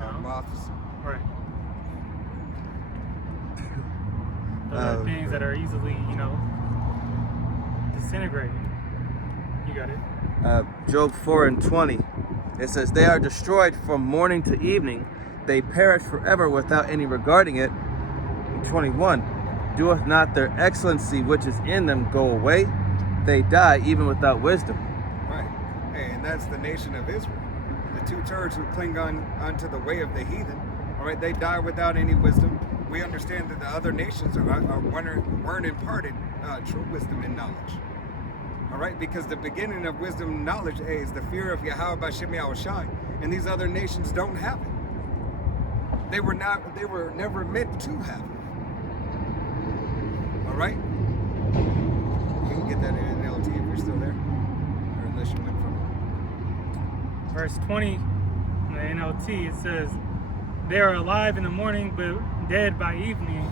No. moths. Right. Those are things that are easily, disintegrated. You got it. Job 4 and 20. It says, "They are destroyed from morning to evening. They perish forever without any regarding it." 21. "Doeth not their excellency which is in them go away? They die even without wisdom." Right. Hey, and that's the nation of Israel. The two turds who cling onto the way of the heathen. All right, they die without any wisdom. We understand that the other nations weren't imparted true wisdom and knowledge. All right, because the beginning of wisdom and knowledge is the fear of Yahweh Bashem Yahushai, and these other nations don't have it. They were never meant to have it. All right? You can get that in NLT if you're still there, or unless you went from Verse 20 in the NLT, it says, "They are alive in the morning, but dead by evening,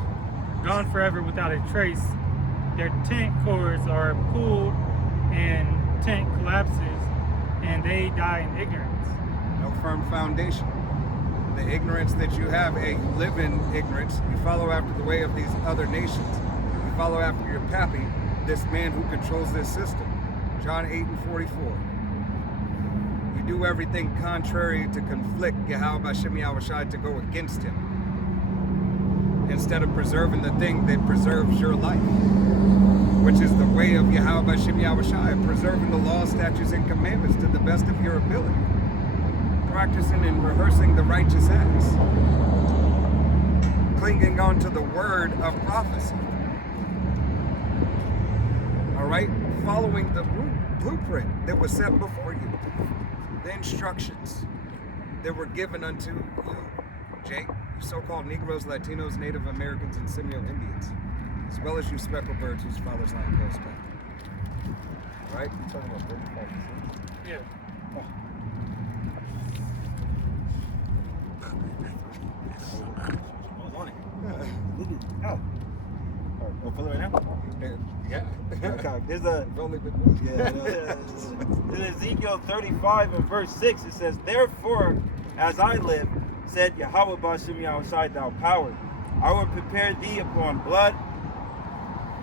gone forever without a trace. Their tent cords are pulled, and tent collapses, and they die in ignorance." no firm foundation. The ignorance that you have, you live in ignorance. You follow after the way of these other nations. You follow after your pappy, this man who controls this system. John 8 and 44. You do everything contrary to conflict Yahweh Bashem Yahushai, to go against him, instead of preserving the thing that preserves your life, which is the way of Yahweh Bashem Yahushai, preserving the law, statutes, and commandments to the best of your ability, practicing and rehearsing the righteous acts. clinging on to the word of prophecy. All right? Following the blueprint that was set before you. The instructions that were given unto you, Jake, you so-called Negroes, Latinos, Native Americans, and Seminole Indians, as well as you speckled birds whose father's land goes back. All right? You're talking about 35%. Yeah. Oh, pull it right now? Yeah. Okay, there's a Only been in Ezekiel 35 and verse 6, it says, "Therefore, as I live, said Yahweh Ba'ashem Yahushai, thou power, I will prepare thee upon blood,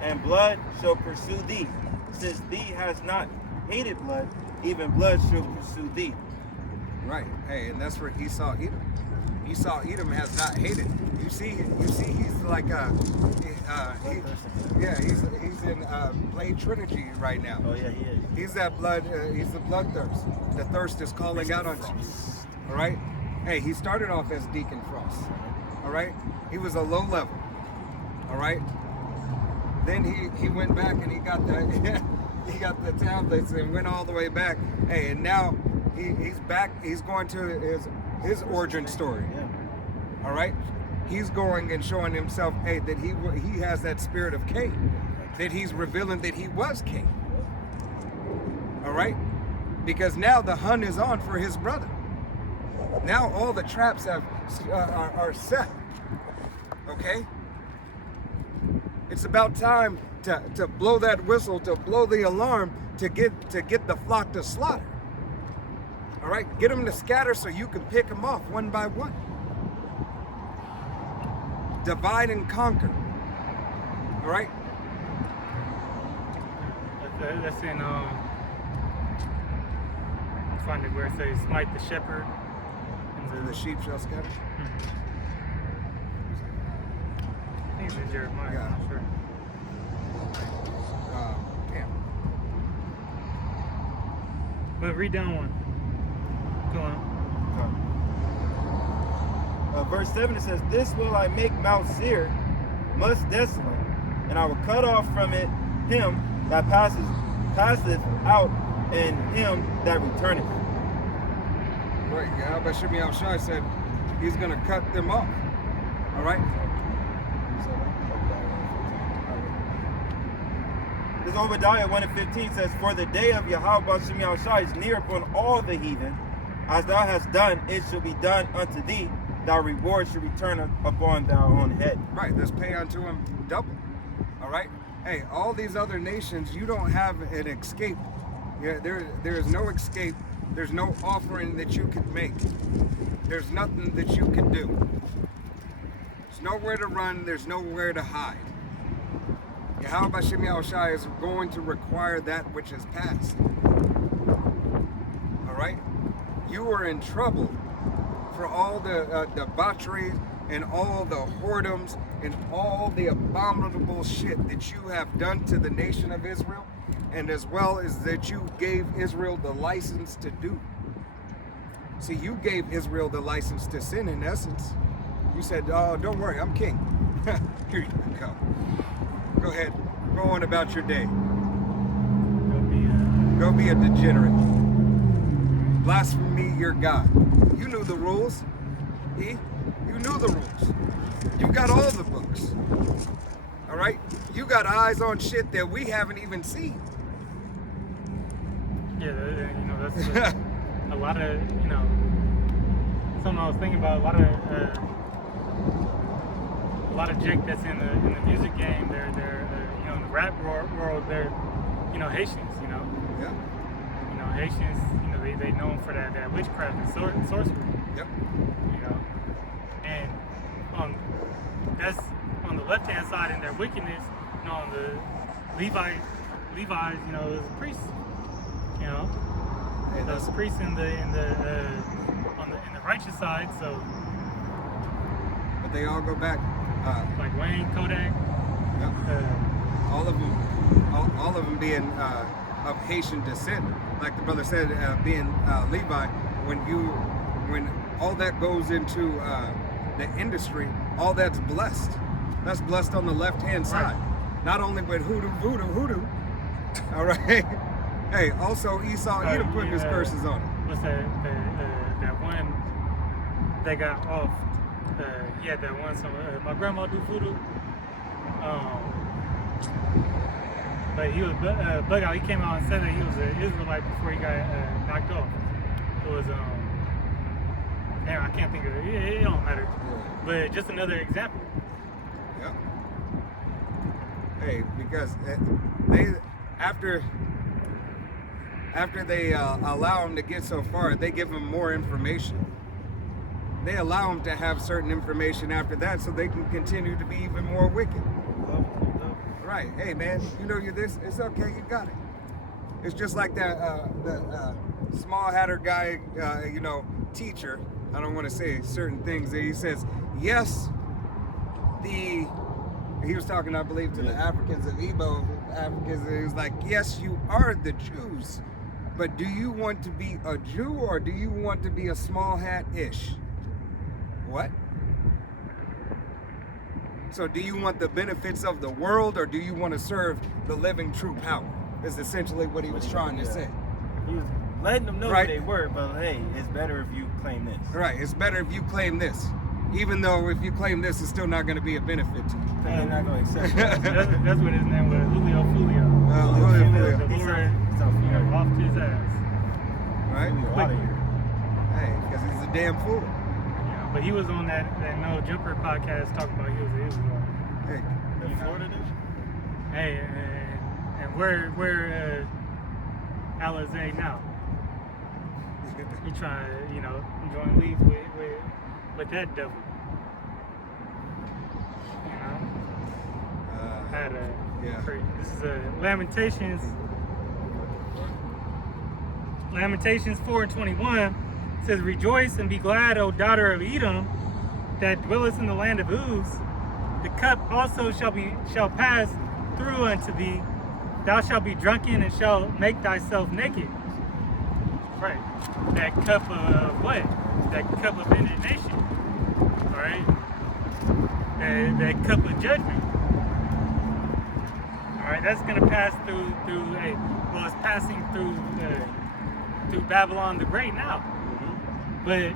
and blood shall pursue thee. Since thee has not hated blood, even blood shall pursue thee." Right. Hey, and that's where Esau Edom. Esau Edom has not hated. You see, he's like he's in Blade Trinity right now. Oh yeah, he is. He's that blood. He's the bloodthirst. The thirst is calling out on you. All right. Hey, he started off as Deacon Frost. All right. He was a low level. All right. Then he went back and he got the he got the tablets and went all the way back. Hey, and now he's back. He's going to his origin story. Yeah. All right. He's going and showing himself, hey, that he has that spirit of Cain, that he's revealing that he was Cain. All right, because now the hunt is on for his brother. Now all the traps are set. Okay, it's about time to blow that whistle, to blow the alarm, to get the flock to slaughter. All right, get them to scatter so you can pick them off one by one. Divide and conquer. All right. That's in find it where it says smite the shepherd And the sheep shall scatter. I think it's in Jeremiah. Yeah. I'm not sure. Damn. But read down one. Go on. Verse 7, it says, "This will I make Mount Seir most desolate, and I will cut off from it him that passeth out, and him that returneth." Right. Yahweh Shem Yahushai said he's going to cut them off. All right. This Obadiah 1:15 says, "For the day of Yahweh Ba'ashem Yahushai is near upon all the heathen. As thou hast done, it shall be done unto thee. Thy reward shall return upon thy own head." Right. Let's pay unto him double. All right. Hey, all these other nations, you don't have an escape. Yeah, there is no escape. There's no offering that you can make. There's nothing that you can do. There's nowhere to run. There's nowhere to hide. Yahweh Ba'ashem Yahushai is going to require that which is past. All right? You are in trouble for all the debauchery and all the whoredoms and all the abominable shit that you have done to the nation of Israel, and as well as that you gave Israel the license to do. See, you gave Israel the license to sin in essence. You said, "Oh, don't worry, I'm king." Here you go. Go ahead. Go on about your day. Go be a degenerate. Blaspheme your God. You knew the rules. You knew the rules. You got all the books. All right? You got eyes on shit that we haven't even seen. Yeah, that's a lot of, something I was thinking about. A lot of jake that's in the music game. They're in the rap world. They're Haitians. Yeah. Haitians. They known for that witchcraft and sorcery. Yep. And that's on the left hand side in their wickedness. On the Levi's, is a priest. Hey, Those priests in the righteous side. So but they all go back. like Wayne, Kodak. Yep. All of them being of Haitian descent, like the brother said, being Levi. When all that goes into the industry, all that's blessed. That's blessed on the left-hand side. Not only with hoodoo, voodoo. All right. Hey, also Esau, Edom putting his curses on it. What's that one that got off? He had that one song, my grandma do voodoo. But he was bug out. He came out and said that he was an Israelite before he got knocked off. It was damn, I can't think of it. It don't matter. But just another example. Yep. Hey, because they after they allow him to get so far, they give him more information. They allow him to have certain information after that, so they can continue to be even more wicked. Right? Hey, man, you know you're this. It's okay. You got it. It's just like that the small hatter guy, teacher. I don't want to say certain things. He says, yes, he was talking, I believe, to the Africans of Igbo Africans. He was like, yes, you are the Jews, but do you want to be a Jew or do you want to be a small hat-ish? What? So do you want the benefits of the world or do you want to serve the living true power? Is essentially what he was trying to say. He was letting them know Right. who they were, but hey, it's better if you claim this. Right, it's better if you claim this. Even though if you claim this, it's still not going to be a benefit to you. They're not going to accept it. That's what his name was, Julio Fulio. Julio. The Lord, off to his ass. Right? Out of here. Hey, because he's a damn fool. Yeah, but he was on that No Jumper podcast talking about he was an Israelite. Hey, The Florida nation? Hey, and where Alizé now? He trying to, join leagues with that devil. yeah. This is Lamentations 4:21 says, "Rejoice and be glad, O daughter of Edom, that dwellest in the land of Uz. The cup also shall pass through unto thee. Thou shalt be drunken and shalt make thyself naked." Right. That cup of what? That cup of indignation. All right. That cup of judgment. All right. That's gonna pass through it's passing through Babylon the Great now. But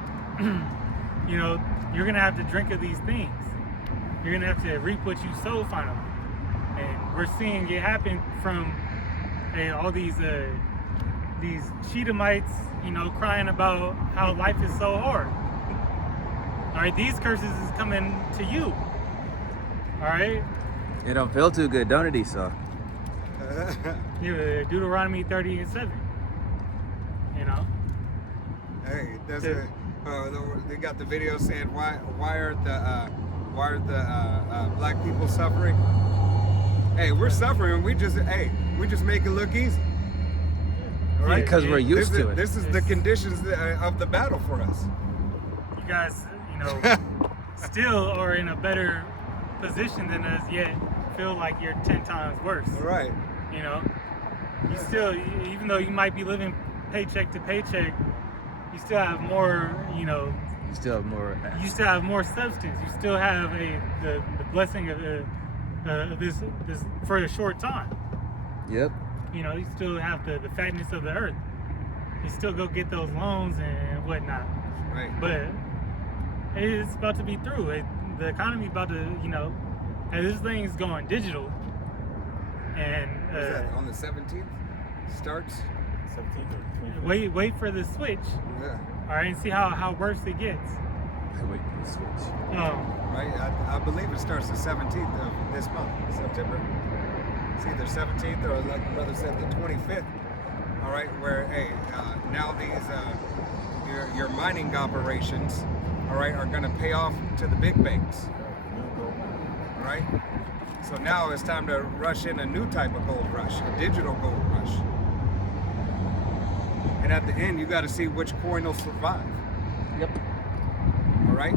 you're gonna have to drink of these things. You're gonna have to reap what you sow finally. And we're seeing it happen from all these Shedemites, crying about how life is so hard. All right, these curses is coming to you. All right, It don't feel too good, don't it, Esau? Deuteronomy 30:7. Hey, that's it. They got the video saying why are the black people suffering? Hey, we're suffering. We just make it look easy. All right? Because we're used to it. This is the conditions of the battle for us. You guys, still are in a better position than us, yet feel like you're 10 times worse. All right. You still, even though you might be living paycheck to paycheck, you still have more, You still have more. you still have more substance. You still have the blessing of this for a short time. Yep. You still have the fatness of the earth. You still go get those loans and whatnot. Right. But it's about to be through. The economy about to, and this thing is going digital. And What's that, on the 17th? Starts? 17th or 25th? wait for the switch. Yeah. All right, and see how worse it gets. I wait for the switch. Right? I believe it starts the 17th of this month, September. It's either 17th or, like the brother said, the 25th. All right, where, now these, your mining operations, all right, are going to pay off to the big banks. All right? So now it's time to rush in a new type of gold rush, a digital gold rush. And at the end, you got to see which coin will survive. Yep. All right?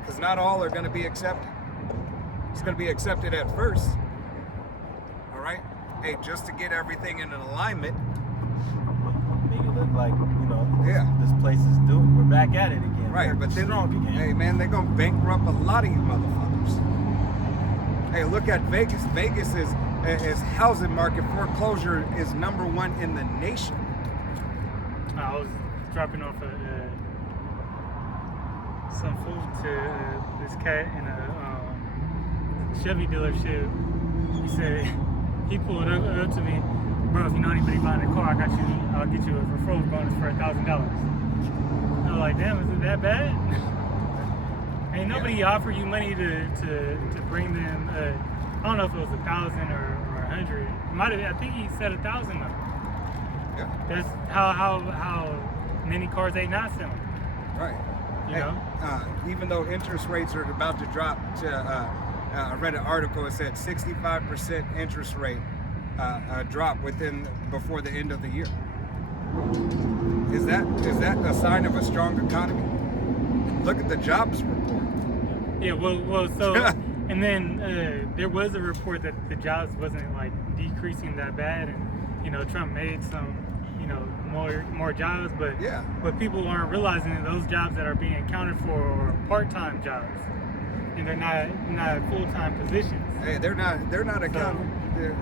Because not all are going to be accepted. It's going to be accepted at first. All right? Hey, just to get everything in an alignment. Make it look like, Yeah. this place is doing. We're back at it again. Right, We're but then, strong again. hey man, they're gonna bankrupt a lot of you motherfuckers. Hey, look at Vegas. Vegas is housing market foreclosure is #1 in the nation. I was dropping off some food to this cat in a Chevy dealership. He said he pulled up to me, bro. If you know anybody buying a car, I'll get you a referral bonus for $1,000. I was like, damn, is it that bad? Ain't nobody offer you money to bring them. I don't know if it was 1,000 or 100. I think he said 1,000 though. Yeah. That's how many cars they not selling. Right. You know? Even though interest rates are about to drop to, I read an article, it said 65% interest rate drop before the end of the year. Is that a sign of a strong economy? Look at the jobs report. Yeah, well, so, and then there was a report that the jobs wasn't like decreasing that bad, and Trump made some, more jobs, but Yeah. what people aren't realizing is those jobs that are being accounted for are part-time jobs, and they're not full-time positions. Hey, they're not accounting.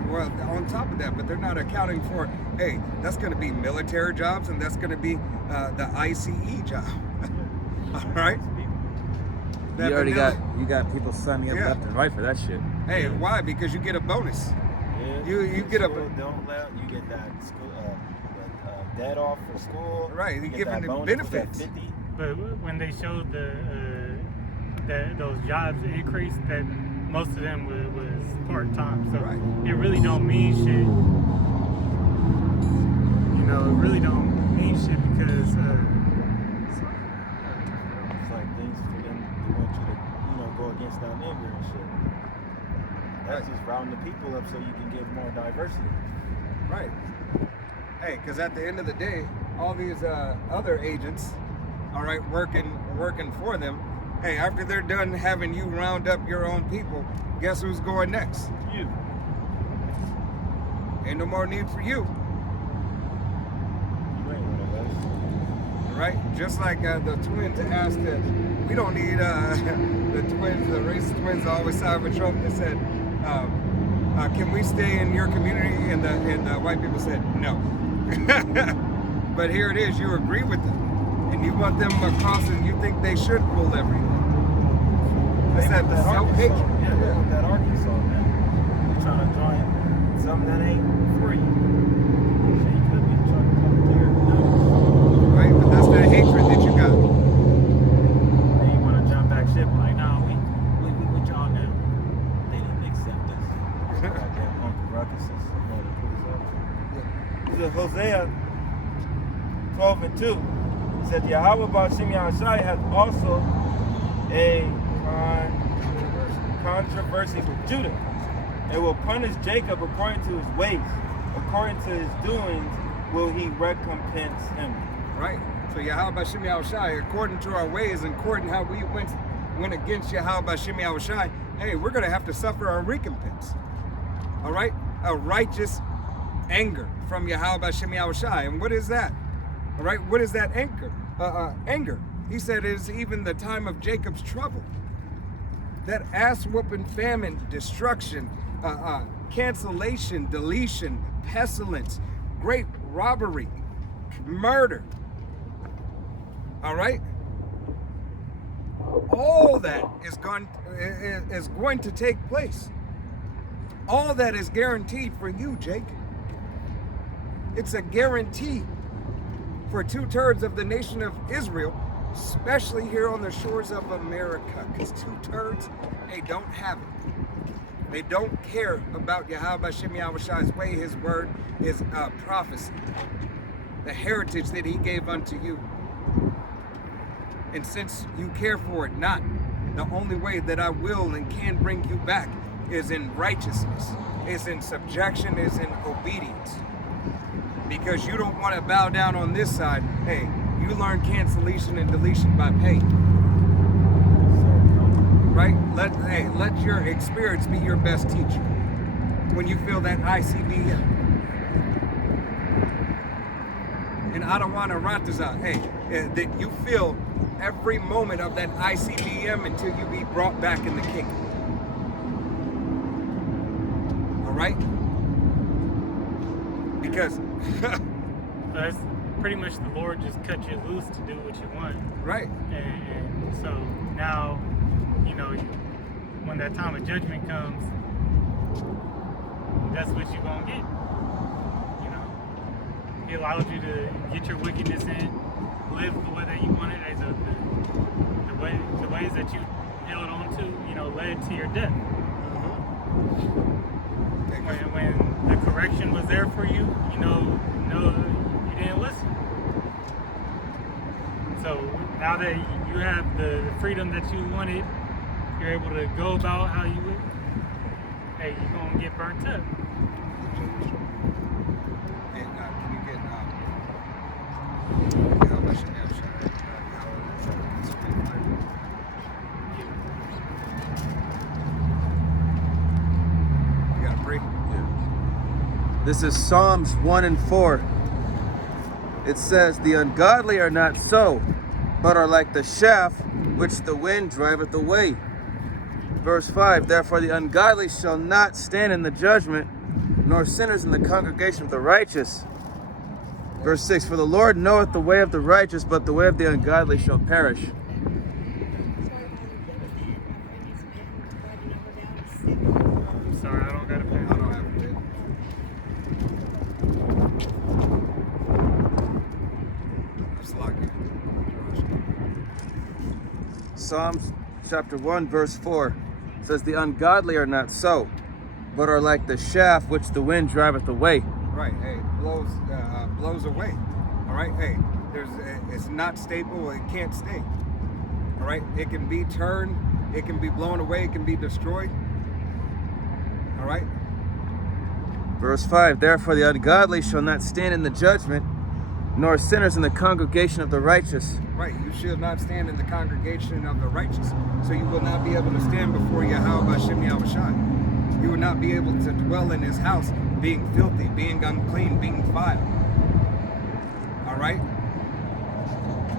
Well, on top of that, but they're not accounting for. Hey, that's going to be military jobs, and that's going to be the ICE job. All right. You got people signing up Yeah. left and right for that shit. Hey, why? Because you get a bonus. Yeah. You get a- School don't let you get that school debt off for school. Right, you get give that them bonus, benefits. that 50. But when they showed those jobs increase, that most of them was part-time, so Right. it really don't mean shit. It really don't mean shit because It's like things for them. They want you to, go against that nigger and shit. That's just rounding the people up so you can get more diversity. Right. Hey, because at the end of the day, all these other agents, all right, working for them. Hey, after they're done having you round up your own people, guess who's going next? You. Ain't no more need for you, You ain't one of us. right? Just like the twins asked us, we don't need the twins, the racist twins always side with Trump that said, can we stay in your community? And the white people said no. But here it is, you agree with them. And you want them across and you think they should rule everything. That's that self-hatred. Yeah, they want that Arkansas, man. You're trying to join something that ain't for you. Shit, you could be trying to come clear. Right? But that's that hatred that you got. Then you want to jump back ship and like, nah, we with y'all now. They didn't accept us. Goddamn Uncle Ruckus is going to put us up. So Hosea 12:2 said Yahweh Ba'Shem Yahushai has also a controversy with Judah and will punish Jacob according to his ways. According to his doings will he recompense him. Right? So Yahweh B'Shem Yahushai, according to our ways and according how we went against Yahweh B'Shem Yahushai, hey, we're going to have to suffer our recompense. All right? A righteous anger from Yahweh B'Shem Yahushai. And what is that? All right? What is that anger? Anger. He said it is even the time of Jacob's trouble. That ass-whooping, famine, destruction, cancellation, deletion, pestilence, great robbery, murder. All right? All that is going to take place. All that is guaranteed for you, Jake. It's a guarantee for 2/3 of the nation of Israel, especially here on the shores of America, because 2/3, they don't have it. They don't care about Yahweh B'Shem Yahushai's way, his word, his prophecy, the heritage that he gave unto you. And since you care for it not, the only way that I will and can bring you back is in righteousness, is in subjection, is in obedience. Because you don't want to bow down on this side. Hey, you learn cancellation and deletion by pain. Right? Let your experience be your best teacher. When you feel that ICB, and I don't want to rataza. Hey, that you feel every moment of that ICBM until you be brought back in the kingdom. All right? Because That's pretty much the Lord just cut you loose to do what you want. right, And so now, you know, when that time of judgment comes, that's what you're going to get. You know, He allowed you to get your wickedness in, live the way that you wanted, as the ways that you held on to, you know, led to your death. When the correction was there for you, you know, you didn't listen. So now that you have the freedom that you wanted, you're able to go about how you would. Hey, you're gonna get burnt up. and can you get how much you have, you got a break? This is Psalms 1 and 4. It says, the ungodly are not so, but are like the chaff which the wind driveth away. Verse 5, therefore the ungodly shall not stand in the judgment, nor sinners in the congregation of the righteous. Verse 6, for the Lord knoweth the way of the righteous, but the way of the ungodly shall perish. I'm sorry, I don't got a I pen. don't have a bid. That's lucky. Psalms chapter 1 verse 4 says, the ungodly are not so, but are like the chaff which the wind driveth away. Right, hey, blows away. All right, hey, it's not stable. It can't stay. All right, it can be turned, it can be blown away, it can be destroyed. All right, Verse 5, therefore the ungodly shall not stand in the judgment, nor sinners in the congregation of the righteous. right. You shall not stand in the congregation of the righteous, so you will not be able to stand before Yahweh Hashem Yahushai. You will not be able to dwell in His house, being filthy, being unclean, being vile. All right.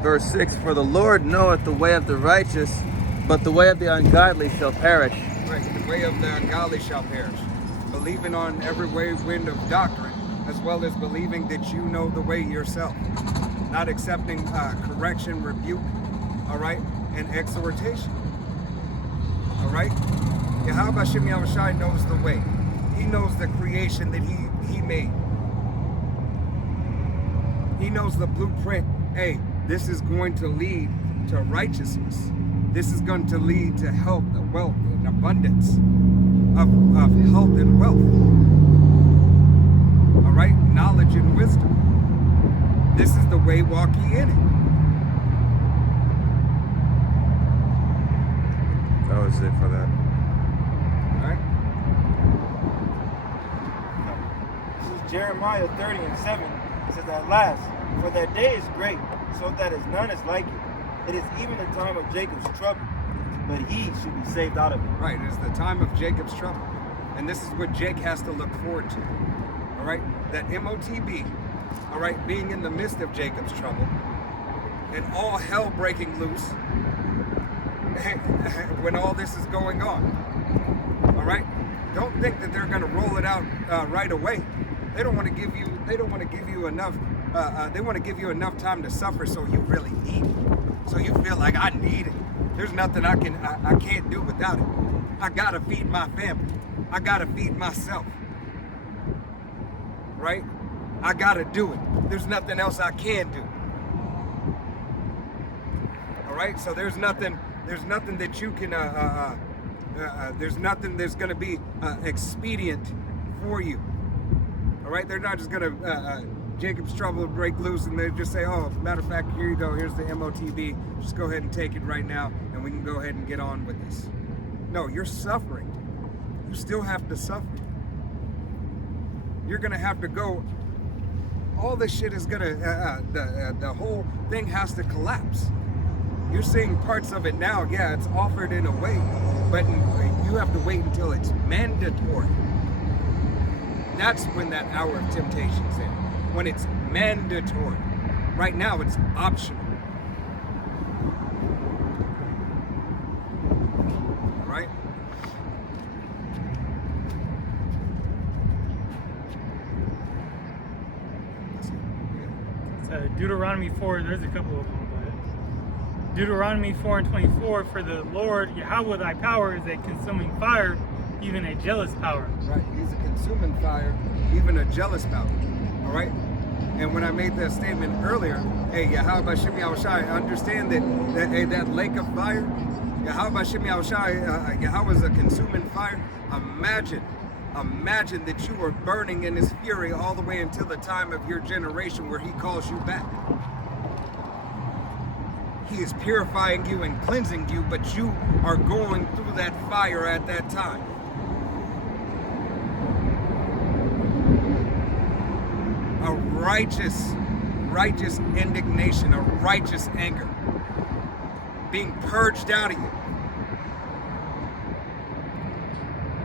Verse 6, for the Lord knoweth the way of the righteous, but the way of the ungodly shall perish. Right, the way of the ungodly shall perish. Believing on every wind of doctrine, as well as believing that you know the way yourself. Not accepting correction, rebuke, all right, and exhortation. All right? Yahweh Hashem Yahushai knows the way. He knows the creation that he made. He knows the blueprint. Hey, this is going to lead to righteousness. This is going to lead to health, wealth, and abundance of health and wealth. All right? Knowledge and wisdom. This is the way, walk ye in it. That was it for that. All right? This is Jeremiah 30 and 7. It says, at last, for that day is great, so that as none is like it. It is even the time of Jacob's trouble, but he should be saved out of it. Right, it's the time of Jacob's trouble. And this is what Jake has to look forward to. All right? That MOTB, all right, being in the midst of Jacob's trouble and all hell breaking loose when all this is going on. All right? Don't think that they're going to roll it out right away. They don't want to give you enough they want to give you enough time to suffer so you really need it. So you feel like I need it. There's nothing I can't do without it. I gotta feed my family. I gotta feed myself. Right? I gotta do it. There's nothing else I can do. All right? So there's nothing that you can there's nothing that's gonna be expedient for you. All right? They're not just gonna Jacob's trouble break loose and they just say, oh, matter of fact, here you go, here's the MOTB, just go ahead and take it right now and we can go ahead and get on with this. No, you're suffering. You still have to suffer. You're gonna have to go, all this shit is gonna, the whole thing has to collapse. You're seeing parts of it now, yeah, it's offered in a way, but you have to wait until it's mandatory. That's when that hour of temptation's in. When it's mandatory. Right now, it's optional. All right? So Deuteronomy 4, there's a couple of them, but Deuteronomy 4 and 24, for the Lord Yahweh thy power is a consuming fire, even a jealous power. Right, he's a consuming fire, even a jealous power. All right? And when I made that statement earlier, hey, Yahweh Shem Yahushai, understand that lake of fire, Yahweh Shem Yahushai, Yahweh is a consuming fire. Imagine that you are burning in his fury all the way until the time of your generation where he calls you back. He is purifying you and cleansing you, but you are going through that fire at that time. A righteous indignation, a righteous anger being purged out of you.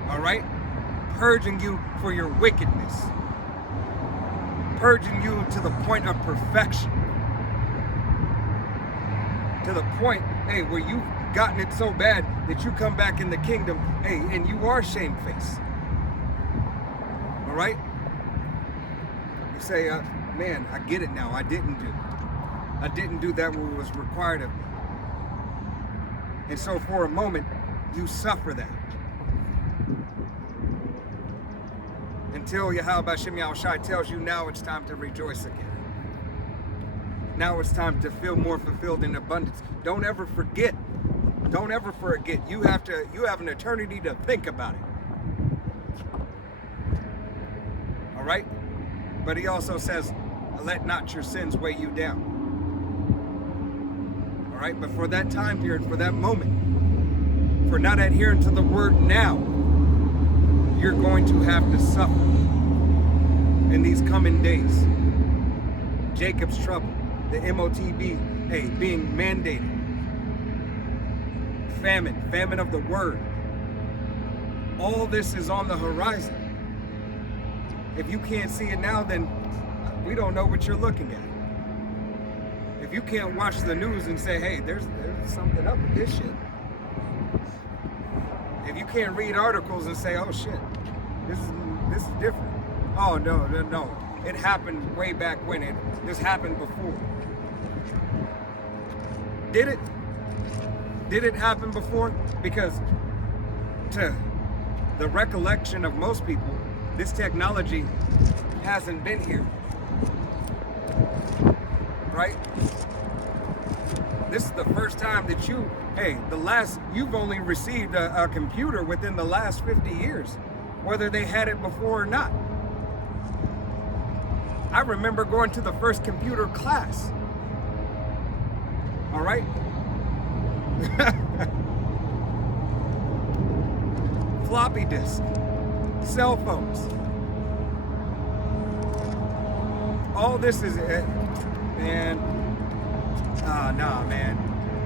All right? Purging you for your wickedness. Purging you to the point of perfection. To the point, hey, where you've gotten it so bad that you come back in the kingdom, hey, and you are shamefaced. All right? You say, man, I get it now. I didn't do that what was required of me. And so for a moment, you suffer that. Until Yahweh Shem Yahushai tells you now it's time to rejoice again. Now it's time to feel more fulfilled in abundance. Don't ever forget. Don't ever forget. You have an eternity to think about it. All right? But he also says, let not your sins weigh you down. All right? But for that time period, for that moment, for not adhering to the word now, you're going to have to suffer in these coming days. Jacob's trouble, the MOTB, hey, being mandated. Famine of the word. All this is on the horizon. If you can't see it now, then we don't know what you're looking at. If you can't watch the news and say, hey, there's something up with this shit. If you can't read articles and say, oh shit, this is different. Oh no. It happened way back when. This happened before. Did it? Did it happen before? Because to the recollection of most people, this technology hasn't been here. Right? This is the first time that you've only received a computer within the last 50 years, whether they had it before or not. I remember going to the first computer class. All right? Floppy disk, cell phones. All this is, man. Nah, man.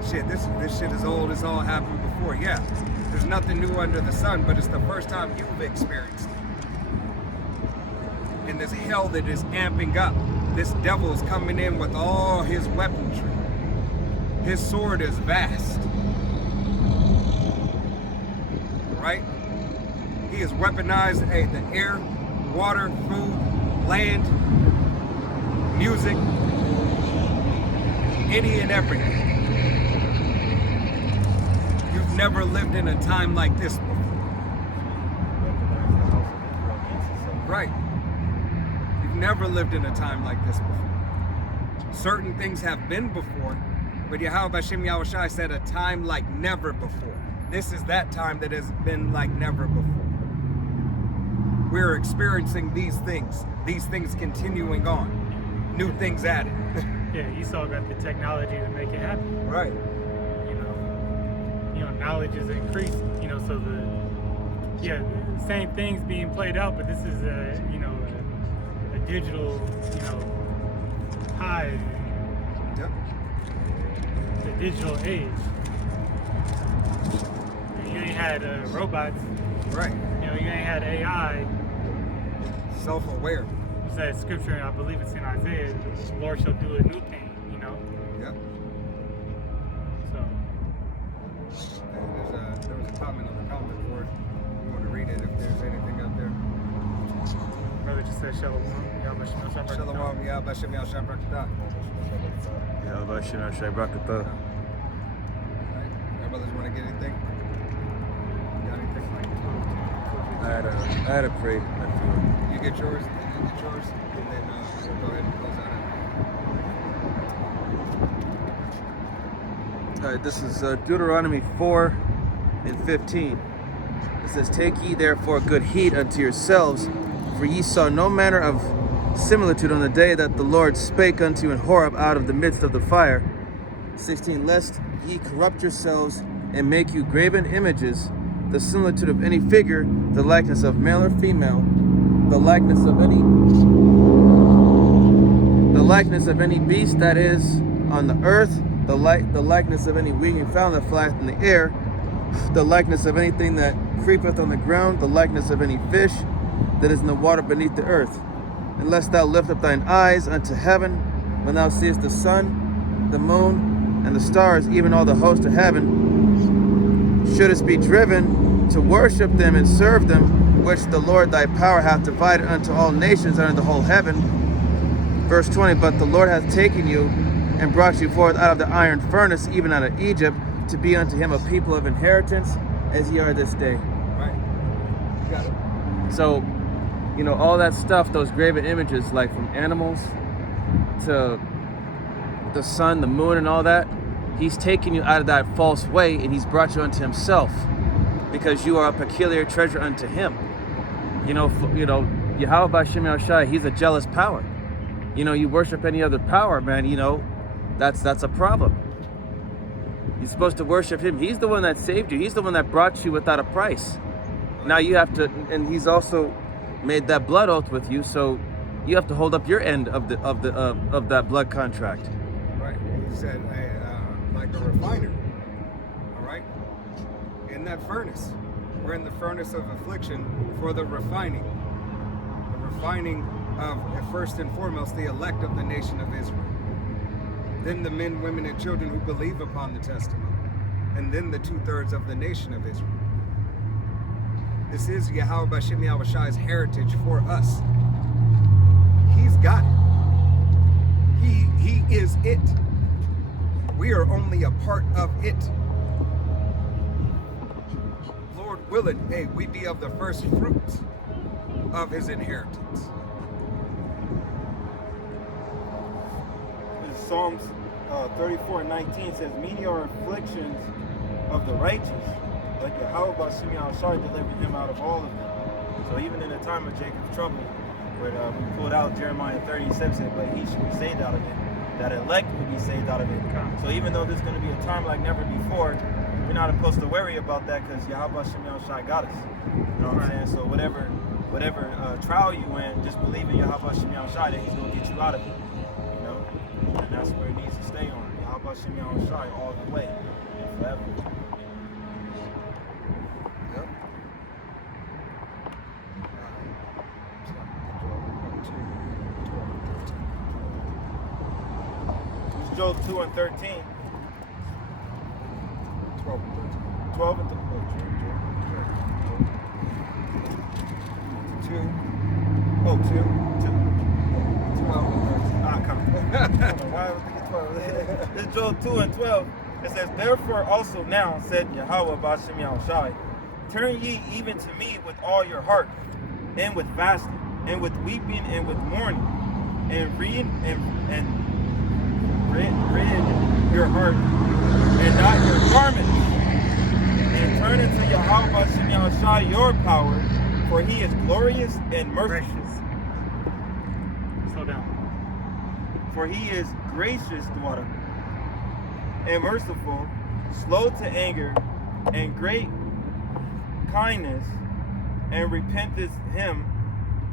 Shit, this shit is old. It's all happened before. Yeah, there's nothing new under the sun, but it's the first time you've experienced it. And this hell that is amping up. This devil is coming in with all his weaponry. His sword is vast. Right? He has weaponized the air, water, food, land, music, any and everything. You've never lived in a time like this before. Right. You've never lived in a time like this before. Certain things have been before, but Yahweh Shem Yahushai said a time like never before. This is that time that has been like never before. We're experiencing these things continuing on, new things added. Yeah, Esau got the technology to make it happen. Right. You know, knowledge is increased. So the same things being played out, but this is a digital, high. Yep. The digital age. You ain't had robots. Right. You ain't had AI. Self-aware. It's that scripture, I believe it's in Isaiah, the Lord shall do a new thing, you know? Yep. So, There was a comment on the comment board. You want to read it if there's anything up there. brother just said, Shalom. Shalom, ya Bashem ya Shabrakata. Yeah, Bashina Shebrakata. Our brothers want to get anything? Got anything? I had a pray. You get yours, and you get yours, and then we'll go ahead and close that out. All right, this is Deuteronomy 4 and 15. It says, "Take ye therefore good heed unto yourselves, for ye saw no manner of similitude on the day that the Lord spake unto you in Horeb out of the midst of the fire." 16, "Lest ye corrupt yourselves and make you graven images, the similitude of any figure, the likeness of male or female, the likeness of any beast that is on the earth, the likeness of any winged fowl that flieth in the air, the likeness of anything that creepeth on the ground, the likeness of any fish that is in the water beneath the earth. Unless thou lift up thine eyes unto heaven, when thou seest the sun, the moon, and the stars, even all the host of heaven, shouldest be driven to worship them and serve them, which the Lord thy power hath divided unto all nations under the whole heaven." Verse 20, "But the Lord hath taken you and brought you forth out of the iron furnace, even out of Egypt, to be unto him a people of inheritance, as ye are this day." Right. You got it. So, you know, all that stuff, those graven images, like from animals to the sun, the moon, and all that, he's taken you out of that false way, and he's brought you unto himself, because you are a peculiar treasure unto him. You know, Yahweh B'Shem Yahushai, he's a jealous power. You know, you worship any other power, man, you know, that's a problem. You're supposed to worship him. He's the one that saved you. He's the one that brought you without a price. Now you have to, and he's also made that blood oath with you, so you have to hold up your end of that blood contract. Right. He said, hey, like a refiner. All right. In that furnace, we're in the furnace of affliction for the refining. The refining of, first and foremost, the elect of the nation of Israel. Then the men, women, and children who believe upon the testament. And then the 2/3 of the nation of Israel. This is Yahweh B'Shem Yahushai's heritage for us. He's got it. He is it. We are only a part of it. Lord willing, hey, we be of the first fruits of his inheritance. Psalms 34:19 says, "Many are afflictions of the righteous, but Yahweh B'Shem Yahushai delivered him out of all of them." So even in the time of Jacob's trouble, where we pulled out Jeremiah 30:7 said, "But he should be saved out of it. That elect will be saved out of it." So even though there's going to be a time like never before, we're not supposed to worry about that, because Yahweh B'Shem Yahushai got us. You know what I'm saying? So whatever trial you in, just believe in Yahweh B'Shem Yahushai that he's going to get you out of it. And that's where it needs to stay on. Yahweh B'Shem Yahushai all the way and forever. Yep. It's Job 2:13. 12 and 13. 12 and 13. 2. 2. 12 and 13. Come on. Why would we get 12? It's Job 2:12. It says, "Therefore also now, said Yahweh B'Shem Yahushai, turn ye even to me with all your heart, and with fasting, and with weeping, and with mourning, and rid your heart, and not your garments, and turn unto Yahweh B'Shem Yahushai your power, for he is glorious and merciful." gracious. Slow down. For he is gracious, daughter, and merciful, slow to anger, and great kindness, and repenteth him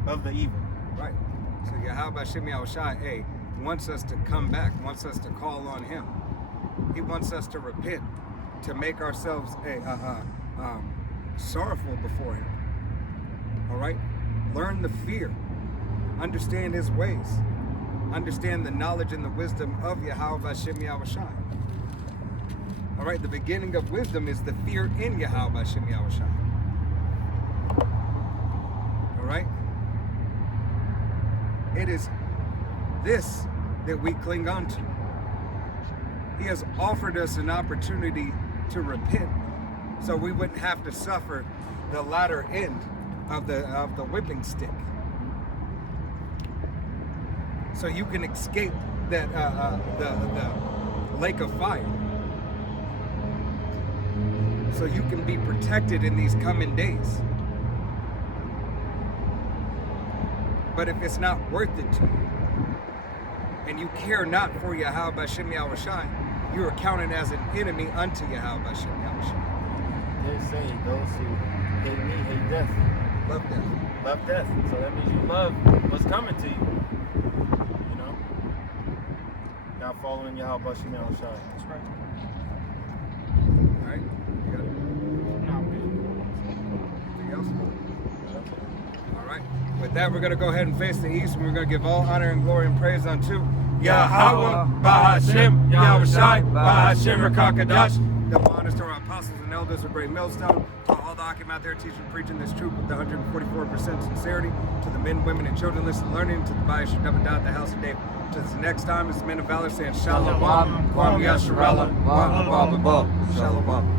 of the evil. Right. So Yahweh B'Shem Yahushai, hey, wants us to come back, wants us to call on him. He wants us to repent, to make ourselves sorrowful before him. All right? Learn the fear. Understand his ways. Understand the knowledge and the wisdom of Yahweh Hashem Yahushai. All right, the beginning of wisdom is the fear in Yahweh Hashem Yahushai. All right? It is this that we cling on to. He has offered us an opportunity to repent so we wouldn't have to suffer the latter end of the whipping stick. So you can escape that the lake of fire. So you can be protected in these coming days. But if it's not worth it to you, and you care not for Yahweh Hashem Yahushai, you are counted as an enemy unto Yahweh Hashem Yahushai. They say those who hate me hate death. Love death. Love death. So that means you love what's coming to you. You know? Not following Yahweh Hashem Yahushai. That's right. All right? You got it? No, I'm good. Anything else? All right. With that, we're going to go ahead and face the east, and we're going to give all honor and glory and praise unto Yahweh, Bahashem, Yahushai, Bahashem, Rakakadash. Double honors to our apostles and elders of Great Millstone, to all the Akim out there teaching and preaching this truth with 144% sincerity, to the men, women, and children listening, learning, to the Bayash Dabbadat, the house of David. To the next time, it's the men of valor saying Shalom, Kwam Yasharallah, Shalom.